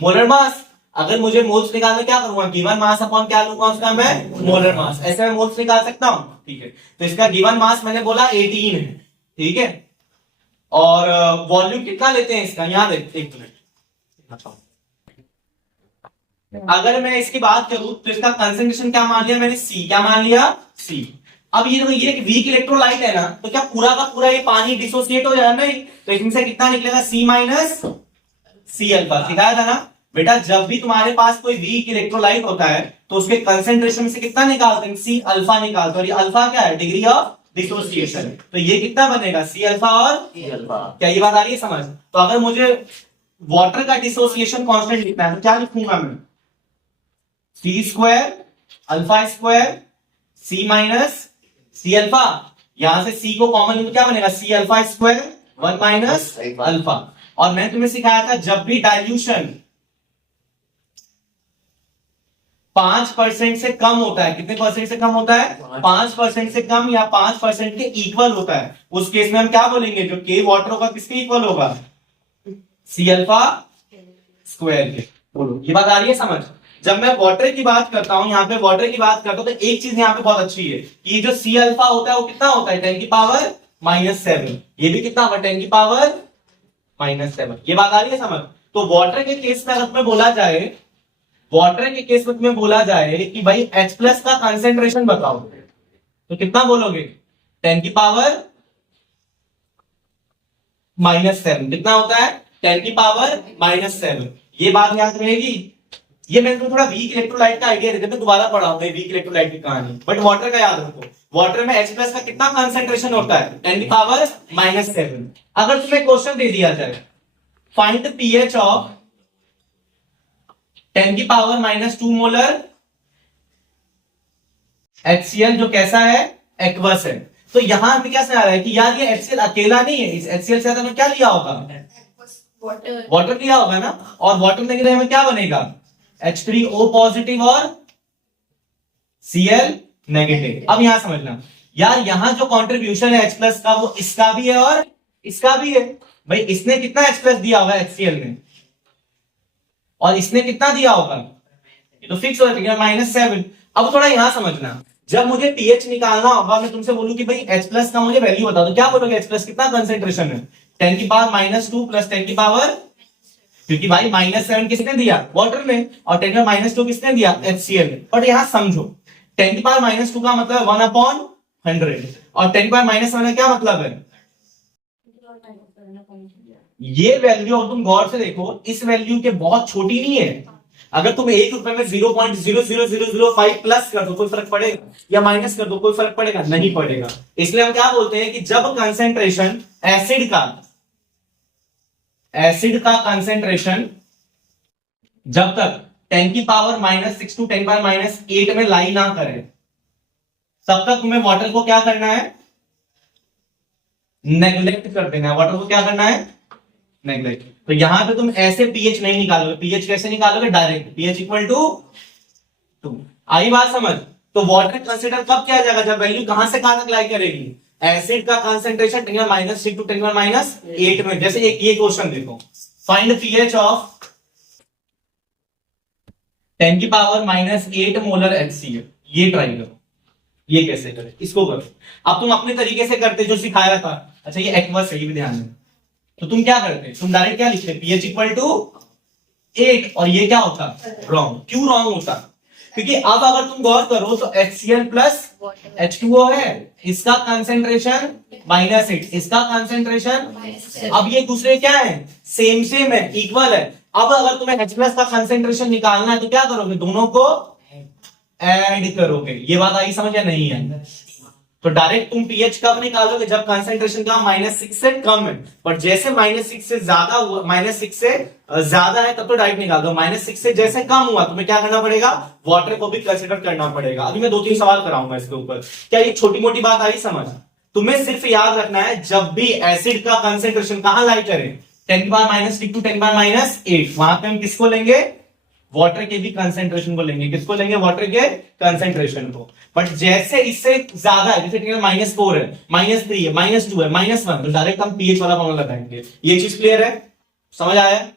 molar mass. अगर मुझे मोल्स निकालना, क्या करूंगा, गिवन मास अपॉन क्या लूंगा उसका मैं, मोलर मास। ऐसे मैं मोल्स निकाल सकता हूं, ठीक है। तो इसका गिवन मास मैंने बोला 18 है, ठीक है। और वॉल्यूम कितना लेते हैं इसका, यहां देखते, एक मिनट। अगर मैं इसकी बात करूं तो इसका कंसंट्रेशन क्या मान लिया मैंने, C। क्या मान लिया, C। अब ये एक वीक इलेक्ट्रोलाइट है ना, तो क्या पूरा का पूरा ये पानी डिसोसिएट हो जाएगा, नहीं। तो इसमें से कितना निकलेगा, C माइनस C अल्फा। सिखाया था ना बेटा, जब भी तुम्हारे पास कोई वीक इलेक्ट्रोलाइट होता है तो उसके कंसंट्रेशन से कितना निकालते हैं, C अल्फा निकालते हैं। और ये अल्फा क्या है, डिग्री ऑफ डिसोसिएशन। तो ये कितना बनेगा, C अल्फा और C अल्फा। क्या ये बात आ रही है समझ। तो अगर मुझे वाटर का डिसोसिएशन कांस्टेंट लिखना है तो क्या लिखूंगा मैं, C square alpha square C minus C alpha. यहां से C को कॉमन में क्या बनेगा, C alpha square 1 minus alpha. और मैंने तुम्हें सिखाया था जब भी डाइल्यूशन 5% से कम होता है, कितने परसेंट से कम होता है, 5% से कम या 5% के इक्वल होता है, उस केस में हम क्या बोलेंगे, जो के वाटर होगा किसके इक्वल होगा, C अल्फा स्क्वायर के। बोलो ये बात आ रही है समझ। जब मैं वाटर की बात करता हूं, यहाँ पे वाटर की बात करता हूं, तो एक चीज यहाँ पे बहुत अच्छी है कि जो C अल्फा होता है वो कितना होता है, 10 की पावर -7। ये भी कितना होगा, 10 की पावर -7। ये बात आ रही है समझ। तो वाटर के केस में अगर तुम्हें बोला जाए, वाटर के केस में तुम्हें बोला जाए कि भाई H प्लस का कंसेंट्रेशन बताओ, तो कितना बोलोगे, 10 की पावर -7। कितना होता है, 10 की पावर -7। ये बात याद रहेगी। ये मैंने तो थोड़ा वीक इलेक्ट्रोलाइट का आइडिया देते, मैं दोबारा पढ़ाऊंगा वीक इलेक्ट्रोलाइट की कहानी, बट वाटर का याद रखो। वाटर में H प्लस का कितना कंसेंट्रेशन होता है, 10 की पावर -7। अगर तुम्हें क्वेश्चन दे दिया जाए, फाइंड द pH ऑफ 10 की पावर -2 मोलर HCl जो कैसा है, एक्वस है। तो यहां पे क्या समझ आ रहा है कि यार ये HCl अकेला नहीं है, इस HCl से ज्यादा क्या लिया होगा, वाटर लिया होगा ना। और वाटर नेगेटिव में क्या बनेगा, H3O पॉजिटिव और Cl नेगेटिव। अब यहां समझना यार, यहां जो कंट्रीब्यूशन है H प्लस का वो इसका भी है और इसका भी है। भाई इसने कितना H प्लस दिया होगा HCl में, और इसने कितना दिया होगा, ये तो फिक्स हो जाएगा -7। अब थोड़ा यहां समझना, जब मुझे pH निकालना होगा, मैं तुमसे बोलूं कि भाई H प्लस का मुझे वैल्यू बता दो, क्या बोलोगे, H प्लस कितना कंसेंट्रेशन है, 10 की पावर -2 प्लस 10 की पावर, क्योंकि भाई -7 किसने दिया, वाटर में, और 10 में -2 किसने दिया, HCl में। बट यहां समझो 10 की पावर -2 का मतलब 1/100, और 10 की पावर -7 का क्या मतलब है, ये वैल्यू तुम गौर से देखो, इस वैल्यू के बहुत छोटी नहीं है। अगर तुम 1 रुपए में 0.00005 प्लस कर दो कोई फर्क पड़ेगा, या माइनस कर दो कोई फर्क पड़ेगा, नहीं पड़ेगा। इसलिए हम क्या बोलते हैं कि जब कंसेंट्रेशन एसिड का कंसेंट्रेशन जब तक 10 की पावर -6 टू 10 की पावर -8 में लाई ना करे, तब तक तुम्हें वाटर को क्या करना है, नेग्लेक्ट कर देना है। वाटर को क्या करना है, नेग्लेक्ट। तो यहां पे तुम ऐसे pH नहीं निकालोगे, pH कैसे निकालोगे, डायरेक्ट pH इक्वल टू 2। आई बात समझ। तो वाटर कंसीडर कब किया जाएगा, जब वैल्यू कहां से कहां तक लाई करेगी, एसिड का कंसेंट्रेशन 10 -6 टू 10 -8 में। जैसे ये क्वेश्चन देखो, फाइंड pH ऑफ 10 की पावर -8 मोलर HCl। ये ट्राई करो, ये कैसे करें, इसको करो। अब तुम अपने तरीके से करते जो सिखाया था। अच्छा ये एक्वस है, ये भी ध्यान देना। तो तुम क्या करते, तुम डायरेक्ट क्या लिखते, pH इक्वल टू 8, और ये क्या होता, रॉन्ग। क्यों रॉन्ग होता, क्योंकि अब अगर तुम गौर करो तो HCl प्लस H2O है, इसका कंसेंट्रेशन -8, इसका कंसेंट्रेशन, अब ये दूसरे क्या है, सेम है, इक्वल है। अब अगर तुम्हें H प्लस का कंसेंट्रेशन निकालना है तो क्या करोगे, दोनों को ऐड करोगे। ये बात आई समझ या नहीं है। तो डायरेक्ट तुम pH कब निकालोगे, जब कंसेंट्रेशन का -6 से कम है। बट जैसे -6 से ज्यादा हुआ, -6 से ज्यादा है तब तो डायरेक्ट निकाल दो। -6 से जैसे कम हुआ तुम्हें क्या करना पड़ेगा, वाटर को भी कंसीडर करना पड़ेगा। अभी मैं 2-3 सवाल कराऊंगा इसके ऊपर। क्या ये छोटी मोटी बात आई समझ, तुम्हें सिर्फ याद रखना है जब भी एसिड का कंसेंट्रेशन कहां लाई करें 10⁻⁻6 to 10⁻⁸ वहां पे हम किसको लेंगे, वाटर के भी कंसेंट्रेशन को लेंगे। किसको लेंगे, वाटर के कंसेंट्रेशन को। बट जैसे इससे ज्यादा है, जैसे -4 है, -3 है, -2 है, -1, तो डायरेक्ट हम पीएच वाला फॉर्मूला लगाएंगे। ये चीज क्लियर है, समझ आया?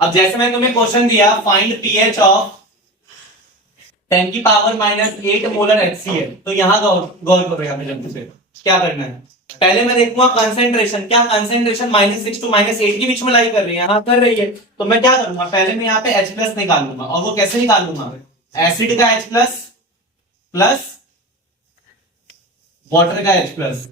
अब जैसे मैंने तुम्हें क्वेश्चन दिया find pH of 10⁻⁸ molar HCl, तो यहां गौर करो। यहाँ पे जल्दी से क्या करना है, पहले मैं देखूंगा कंसेंट्रेशन, क्या कंसेंट्रेशन -6 to -8 के बीच में लाई कर रही है, यहां कर रही है, तो मैं क्या करूंगा, पहले मैं यहाँ पे H+ निकालूंगा। और वो कैसे निकालूंगा, एसिड का H+ प्लस वाटर का H+।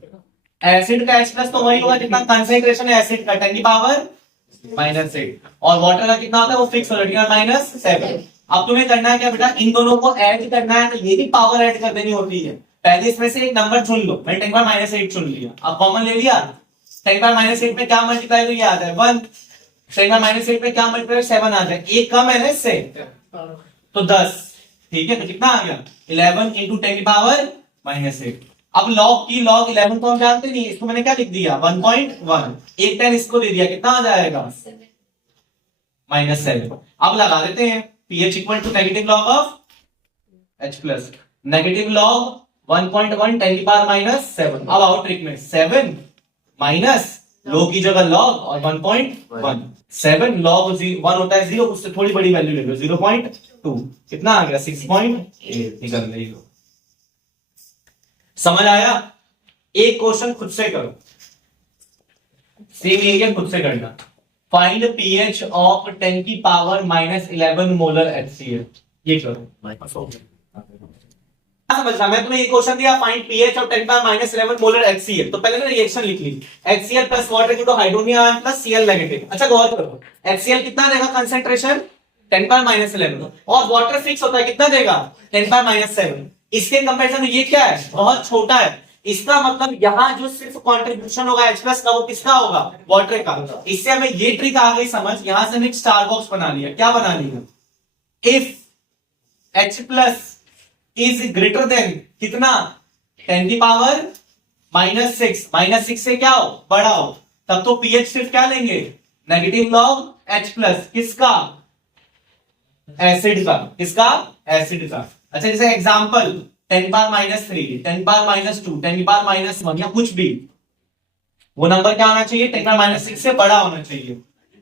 एसिड का H+ तो वही होगा जितना कंसेंट्रेशन है एसिड का 10⁻⁻8, और वाटर का कितना होता है वो फिक्स होगा -7। अब तुम्हें करना है क्या बेटा, इन दोनों को ऐड करना है, तो ये भी पावर ऐड कर देनी होती है। पहले इसमें से एक नंबर चुन लो, मैंने 10⁻⁸ चुन लिया, अब कॉमन ले लिया। 10⁻⁸ में क्या मल्टीप्लाई तो ये आता है 1, 10⁻⁸ में क्या मल्टीप्लाई 7 आता है, एक कम है ना इससे, तो 10। ठीक है, तो कितना आ गया 11 × 10⁻⁻8। अब लॉग की लॉग 11 तो हम जानते नहीं, इसको मैंने क्या लिख दिया 1.1, एक 10 इसको दे दिया, कितना आ जाएगा -7। अब लगा देते हैं pH = negative log of H+, negative log 1.1 10⁻⁻7। अब आओ ट्रिक में, 7 माइनस लो की जगह लॉग और 1.1, 7 लॉग 1 होता है 0, उससे थोड़ी बड़ी वैल्यू ले लो 0.2, कितना आ गया 6.8 निकल रही हो। समझ आया? एक क्वेश्चन खुद से करो, सेम एरिया खुद से करना। Find pH of 10⁻⁻11 molar HCl, ये करो। समझना, मैं तुम्हें ये क्वेश्चन दिया find pH of 10⁻⁻11 molar HCl, तो पहले ना रिएक्शन लिख ली, HCl plus water equal to hydrogen ion plus Cl negative. अच्छा गौर करो, HCl कितना देगा कंसेंट्रेशन 10⁻⁻11, और वाटर फिक्स होता है कितना देगा 10⁻⁻7। इसके कंपैरिजन में ये क्या है, बहुत छोटा है। इसका मतलब यहां जो सिर्फ कंट्रीब्यूशन होगा H+ का वो किसका होगा, वाटर का। इससे हमें ये ट्रिक आ गई समझ, यहां से हमने एक स्टार बॉक्स बना लिया। क्या बना लिया, if H+ is greater than कितना 10⁻⁻6, -6 से क्या हो बड़ा हो, तब तो pH सिर्फ क्या लेंगे नेगेटिव लॉग H+, किसका, एसिड का। किसका, एसिड का। अच्छा जैसे एग्जांपल 10⁻⁻3, 10⁻⁻2, 10⁻⁻1 या कुछ भी, वो नंबर क्या होना चाहिए 10⁻⁻6 से बड़ा होना चाहिए।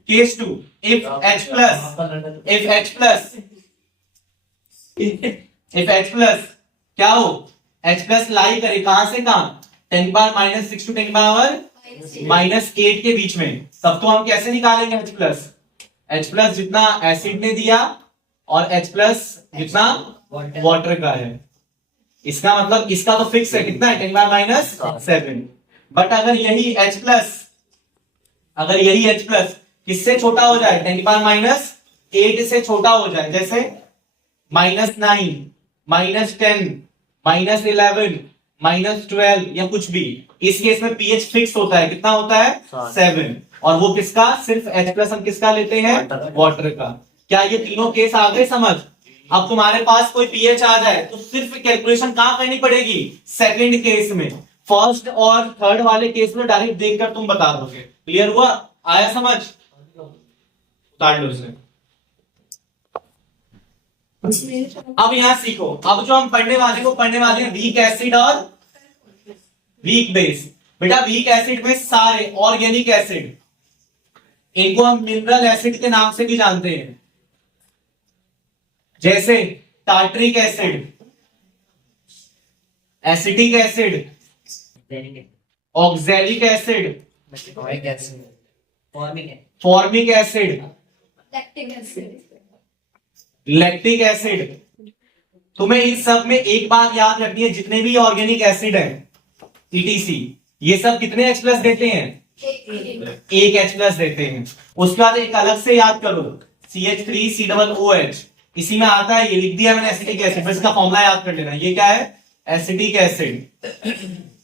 केस 2, इफ H+ क्या हो, H+ लाई करे कहां से कहां 10⁻⁻6 to 10⁻�8 के बीच में, तब तो हम कैसे निकालेंगे H+ जितना एसिड ने दिया और H+ जितना वाटर का है। इसका मतलब इसका तो फिक्स है कितना है 10⁻⁻7। बट अगर यही H+ किससे छोटा हो जाए 10⁻⁻8 से छोटा हो जाए, जैसे -9, -10, -11, -12 या कुछ भी, इस केस में pH फिक्स होता है, कितना होता है 7, और वो किसका, सिर्फ H+ हम किसका लेते हैं, वाटर का। क्या ये तीनों केस आ गए समझ? अब तुम्हारे पास कोई pH आ जाए तो सिर्फ कैलकुलेशन कहां करनी पड़ेगी, सेकंड केस में। फर्स्ट और थर्ड वाले केस में डायरेक्ट देखकर तुम बता दोगे। क्लियर हुआ, आया समझ? उतार लो इसे। अब यहां सीखो, अब जो हम पढ़ने वाले हैं वीक एसिड और वीक बेस। बेटा वीक एसिड में सारे ऑर्गेनिक एसिड, इनको हम मिनरल एसिड के नाम से भी जानते हैं, जैसे tartaric acid, acetic acid, oxalic acid, formic acid, lactic acid. तुम्हें इन सब में एक बात याद रखनी है, जितने भी ऑर्गेनिक एसिड हैं ETC, ये सब कितने H+ देते हैं, एक H+ देते हैं। उसके बाद एक अलग से याद करो CH3COOH, इसी में आता है, ये लिख दिया मैंने एसिटिक एसिड, बस इसका फॉर्मूला याद कर लेना। ये क्या है, एसिटिक एसिड,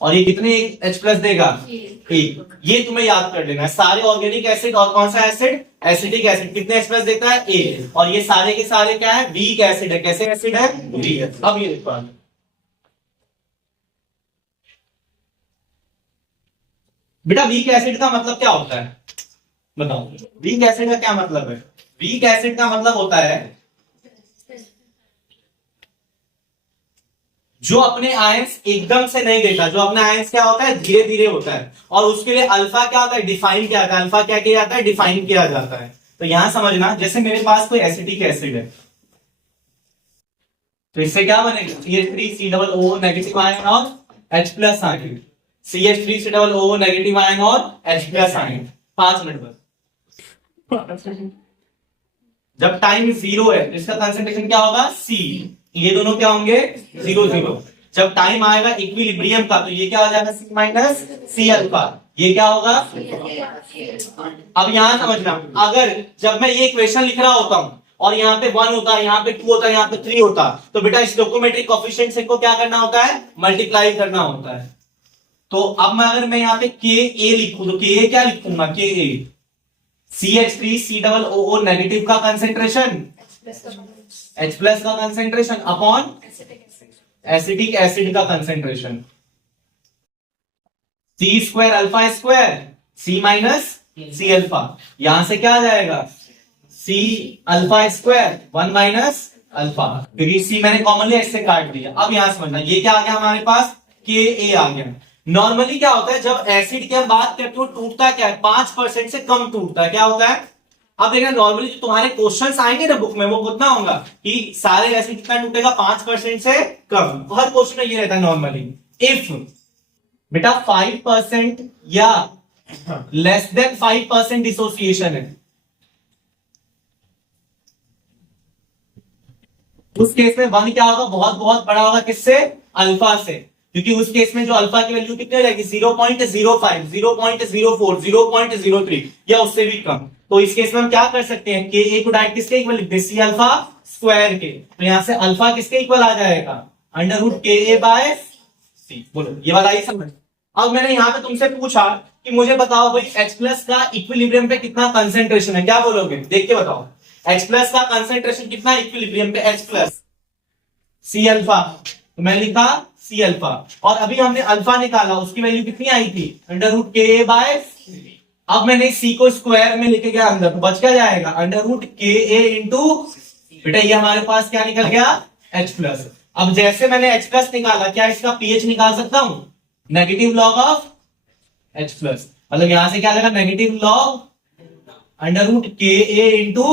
और ये कितने H+ देगा, एक। ये तुम्हें याद कर लेना है। सारे ऑर्गेनिक एसिड और कौन सा एसिड, एसिटिक एसिड, कितने H+ देता है, एक। और ये सारे के सारे क्या है, वीक एसिड है। कैसे एसिड है, वीक। अब ये देखो बेटा वीक एसिड का मतलब क्या होता है, बताओ। वीक एसिड का क्या मतलब है? वीक एसिड का मतलब होता है जो अपने आयंस एकदम से नहीं देता, जो अपने आयंस क्या होता है धीरे धीरे होता है, और उसके लिए अल्फा क्या होता है डिफाइन किया जाता है। अल्फा क्या किया जाता है डिफाइन किया जाता है। तो यहां समझना, जैसे मेरे पास कोई एसिटिक एसिड है तो इससे क्या बनेगा CH3COO नेगेटिव आयन और H plus ion, CH3COO negative ion और H प्लस आयन। 5 मिनट बस। जब टाइम 0 है तो इसका कंसंट्रेशन क्या होगा C, ये दोनों क्या होंगे 0 0। जब टाइम आएगा इक्विलिब्रियम का तो ये क्या हो जाएगा C माइनस C अल्फा, ये क्या होगा। अब यहां समझना, अगर जब मैं ये इक्वेशन लिख रहा होता हूं और यहाँ पे 1 होता है, यहाँ पे 2 होता है, यहाँ पे 3 होता, तो बेटा इस स्टोइकोमेट्रिक कोएफिशिएंट को क्या करना होता है मल्टीप्लाई करना होता है। तो अब अगर मैं यहाँ पे Ka लिखूं तो Ka क्या लिखूंगा Ka CH3COO नेगेटिव का कंसेंट्रेशन H प्लस का कंसेंट्रेशन अपॉन एसिटिक एसिड का concentration C square alpha square C minus C alpha. यहां से क्या आ जाएगा C alpha square 1 minus alpha, क्योंकि C मैंने कॉमन लिया इससे काट दिया। अब यहां समझना, ये क्या आ गया हमारे पास Ka आ गया। नॉर्मली क्या होता है जब एसिड की हम बात करते हो टूटता क्या है 5% से कम टूटता है, क्या होता है। अब देखना नॉर्मली जो तुम्हारे क्वेश्चंस आएंगे ना बुक में वो कितना होगा कि सारे एसिड कितना टूटेगा 5% से कम। हर क्वेश्चन में ये रहता है नॉर्मली। इफ बेटा 5% या लेस देन 5% डिसोसिएशन है, उस केस में 1 क्या होगा बहुत बहुत बड़ा होगा किससे अल्फा से, क्योंकि उस केस में जो अल्फा की वैल्यू कितनी रहेगी 0.05 0.04 0.03 या उससे भी कम। तो इस केस में हम क्या कर सकते हैं Ka को डायरेक्ट किसके इक्वल लिख दे C अल्फा स्क्वायर के, तो यहां से अल्फा किसके इक्वल आ जाएगा under root Ka by C। बोलो ये वाला ही समझ। अब मैंने यहां पे तुमसे पूछा कि मुझे बताओ भाई H प्लस का इक्विलिब्रियम पे कितना कंसेंट्रेशन है, क्या बोलोगे देख के बताओ। H प्लस का कंसेंट्रेशन कितना इक्विलिब्रियम पे H प्लस C अल्फा, तो मैं लिखा C अल्फा, और अभी हमने अल्फा निकाला उसकी वैल्यू कितनी आई थी अंडर रूट Ka बाय। अब मैंने C को स्क्वायर में लेके गया अंदर तो बच क्या जाएगा अंडर रूट Ka इंटू, बेटा ये हमारे पास क्या निकल गया H प्लस। अब जैसे मैंने H प्लस निकाला क्या इसका pH निकाल सकता हूं negative log of H plus, मतलब यहां से क्या लगा negative log under root Ka into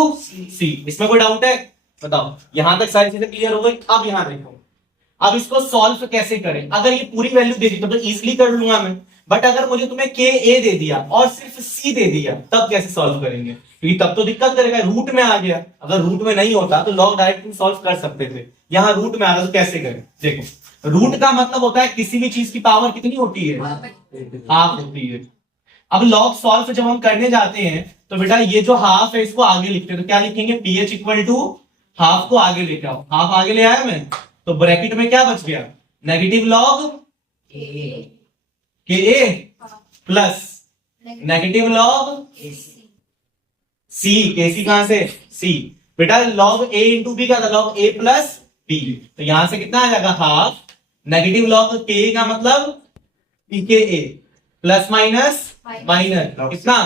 C। इसमें कोई डाउट है बताओ, यहां तक सारी चीजें क्लियर हो गई। अब यहां देखो, अब इसको सॉल्व कैसे करें। अगर ये पूरी वैल्यू दे दी तो इजीली कर लूंगा मैं, बट अगर मुझे तुम्हें Ka दे दिया और सिर्फ C दे दिया तब कैसे सॉल्व करेंगे, क्योंकि तब तो दिक्कत करेगा रूट में आ गया। अगर रूट में नहीं होता तो लॉग डायरेक्ट सॉल्व कर सकते थे, यहां रूट में आ गया तो कैसे करें। देखो रूट का मतलब होता है किसी भी चीज की पावर कितनी होती है हाफ होती है। अब लॉग सॉल्व जब हम करने जाते हैं तो बेटा ये जो हाफ है इसको आगे लिखते हैं, तो क्या लिखेंगे pH इक्वल टू हाफ को आगे लेके आओ, हाफ आगे ले आया मैं तो ब्रैकेट में क्या बच गया negative log Ka plus negative log C, Kc कहां से C, बेटा लॉग A इंटू बी क्या था लॉग A प्लस बी, तो यहां से कितना आ जाएगा हाफ नेगेटिव लॉग Ka का मतलब pKa प्लस माइनस माइनस कितना,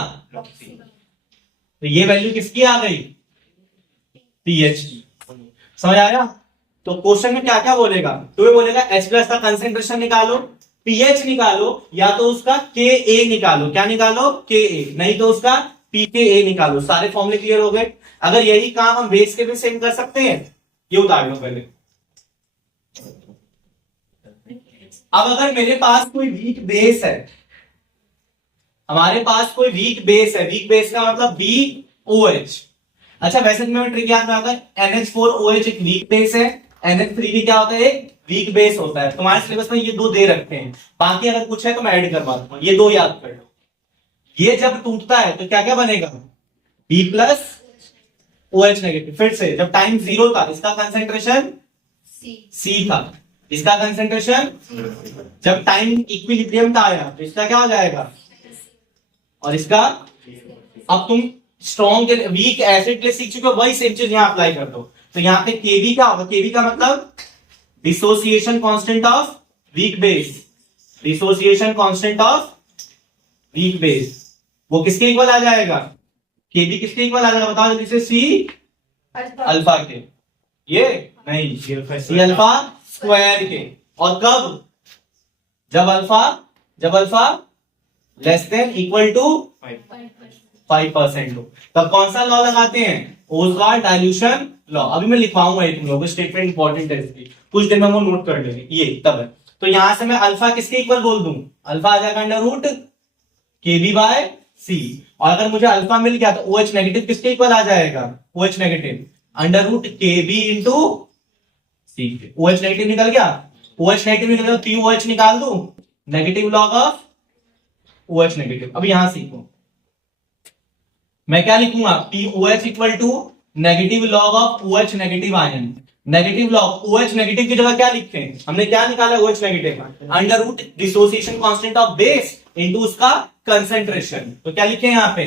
तो ये वैल्यू किसकी आ गई pH की। समझ आया। तो क्वेश्चन में क्या क्या बोलेगा, तो ये बोलेगा H प्लस का कंसेंट्रेशन निकालो, pH निकालो, या तो उसका Ka निकालो, क्या निकालो Ka, नहीं तो उसका pKa निकालो। सारे फॉर्मूले क्लियर हो गए। अगर यही काम हम बेस के भी सेम कर सकते हैं, ये उतार लो पहले। अब अगर मेरे पास कोई वीक बेस है, हमारे पास कोई वीक बेस है, वीक बेस का मतलब BOH। अच्छा वैसे मैं ट्रिक याद रखा है NH4OH एक वीक बेस है, NH3 भी क्या होता है एक वीक बेस होता है। तुम्हारे सिलेबस में ये दो दे रखते हैं, बाकी अगर कुछ है तो मैं ऐड करवा दूंगा, ये दो याद कर लो। ये जब टूटता है तो क्या क्या बनेगा B प्लस OH नेगेटिव। फिर से जब टाइम 0 था इसका कंसेंट्रेशन C था, इसका कंसेंट्रेशन जब टाइम इक्विलिब्रियम का आया तो इसका क्या हो जाएगा, और इसका। अब तुम स्ट्रॉन्ग के वीक एसिड के लिए सीख चुके हो, वही सेम चीज यहां अप्लाई कर दो। तो यहां पे Kb क्या होगा, Kb का मतलब dissociation constant of weak base, dissociation constant of weak base, वो किसके इक्वल आ जाएगा, KB किसके इक्वल आ जाएगा बताओ जल्दी से, C अल्फा के, ये नहीं C अल्फा स्क्वायर के। और कब, जब alpha less than equal to 5% हो, तब कौन सा लॉ लगाते हैं, ओसवाल्ड डाइल्यूशन लॉ। अभी मैं लिखवाऊंगा एक तुम लोगों को, स्टेटमेंट इंपॉर्टेंट है इसकी, कुछ दिन में वो नोट कर लेंगे, ये तब है। तो यहां से मैं अल्फा किसके इक्वल बोल दूं, अल्फा आ जाएगा under root KB by C। और अगर मुझे अल्फा मिल गया तो OH नेगेटिव किसके इक्वल आ जाएगा, OH negative under root KB into C। OH negative निकल गया, OH नेगेटिव निकल गया, POH निकाल दूं, negative log of OH negative. अब यहां सीखो मैं क्या लिखूंगा, POH equal to negative log of OH negative ion. Negative log OH negative की जगह क्या लिखते हैं, हमने क्या निकाला OH negative, under root dissociation constant of base into उसका कंसंट्रेशन। तो क्या लिखे यहां पे,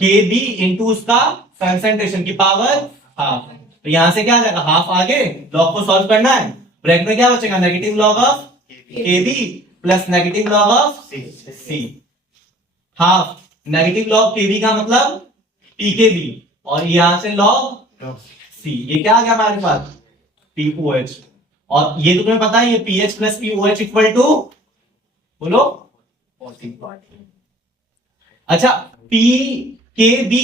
KB इनटू उसका कंसंट्रेशन की पावर हाफ। तो यहां से क्या आ जाएगा, हाफ आगे, लॉग को सॉल्व करना है, ब्रैकेट में क्या बचेगा, negative log of KB plus negative log of C। Half negative log KB का मतलब PKB, और यहां से लॉग C, ये क्या आ गया हमारे पास, POH। और ये तो तुम्हें पता है, ये PH plus POH equal to, बोलो, अच्छा PKB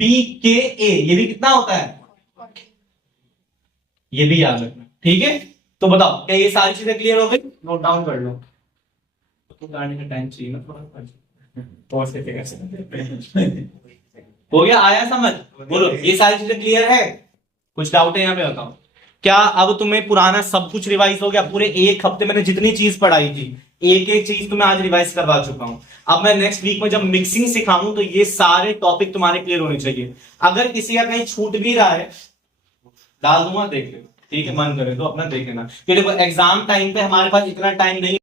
PKA ये भी कितना होता है, ये भी याद रखना, ठीक है। तो बताओ क्या ये सारी चीजें क्लियर हो गई, नोट डाउन कर लो, तो गाने का टाइम चाहिए ना थोड़ा, हो गया, आया समझ, बोलो ये सारी चीजें क्लियर है, कुछ डाउट है यहाँ पे बताओ। क्या अब तुम्हें पुराना सब कुछ रिवाइज हो गया, पूरे एक हफ्ते मैंने जितनी चीज पढ़ाई थी एक एक चीज तुम्हें आज रिवाइज करवा चुका हूं। अब मैं नेक्स्ट वीक में जब मिक्सिंग सिखाऊं तो ये सारे टॉपिक तुम्हारे क्लियर होने चाहिए। अगर किसी का कहीं छूट भी रहा है डाल दूंगा, देख लो, ठीक है, मन करे तो अपना देख लेना, क्योंकि देखो एग्जाम टाइम पे हमारे पास इतना टाइम नहीं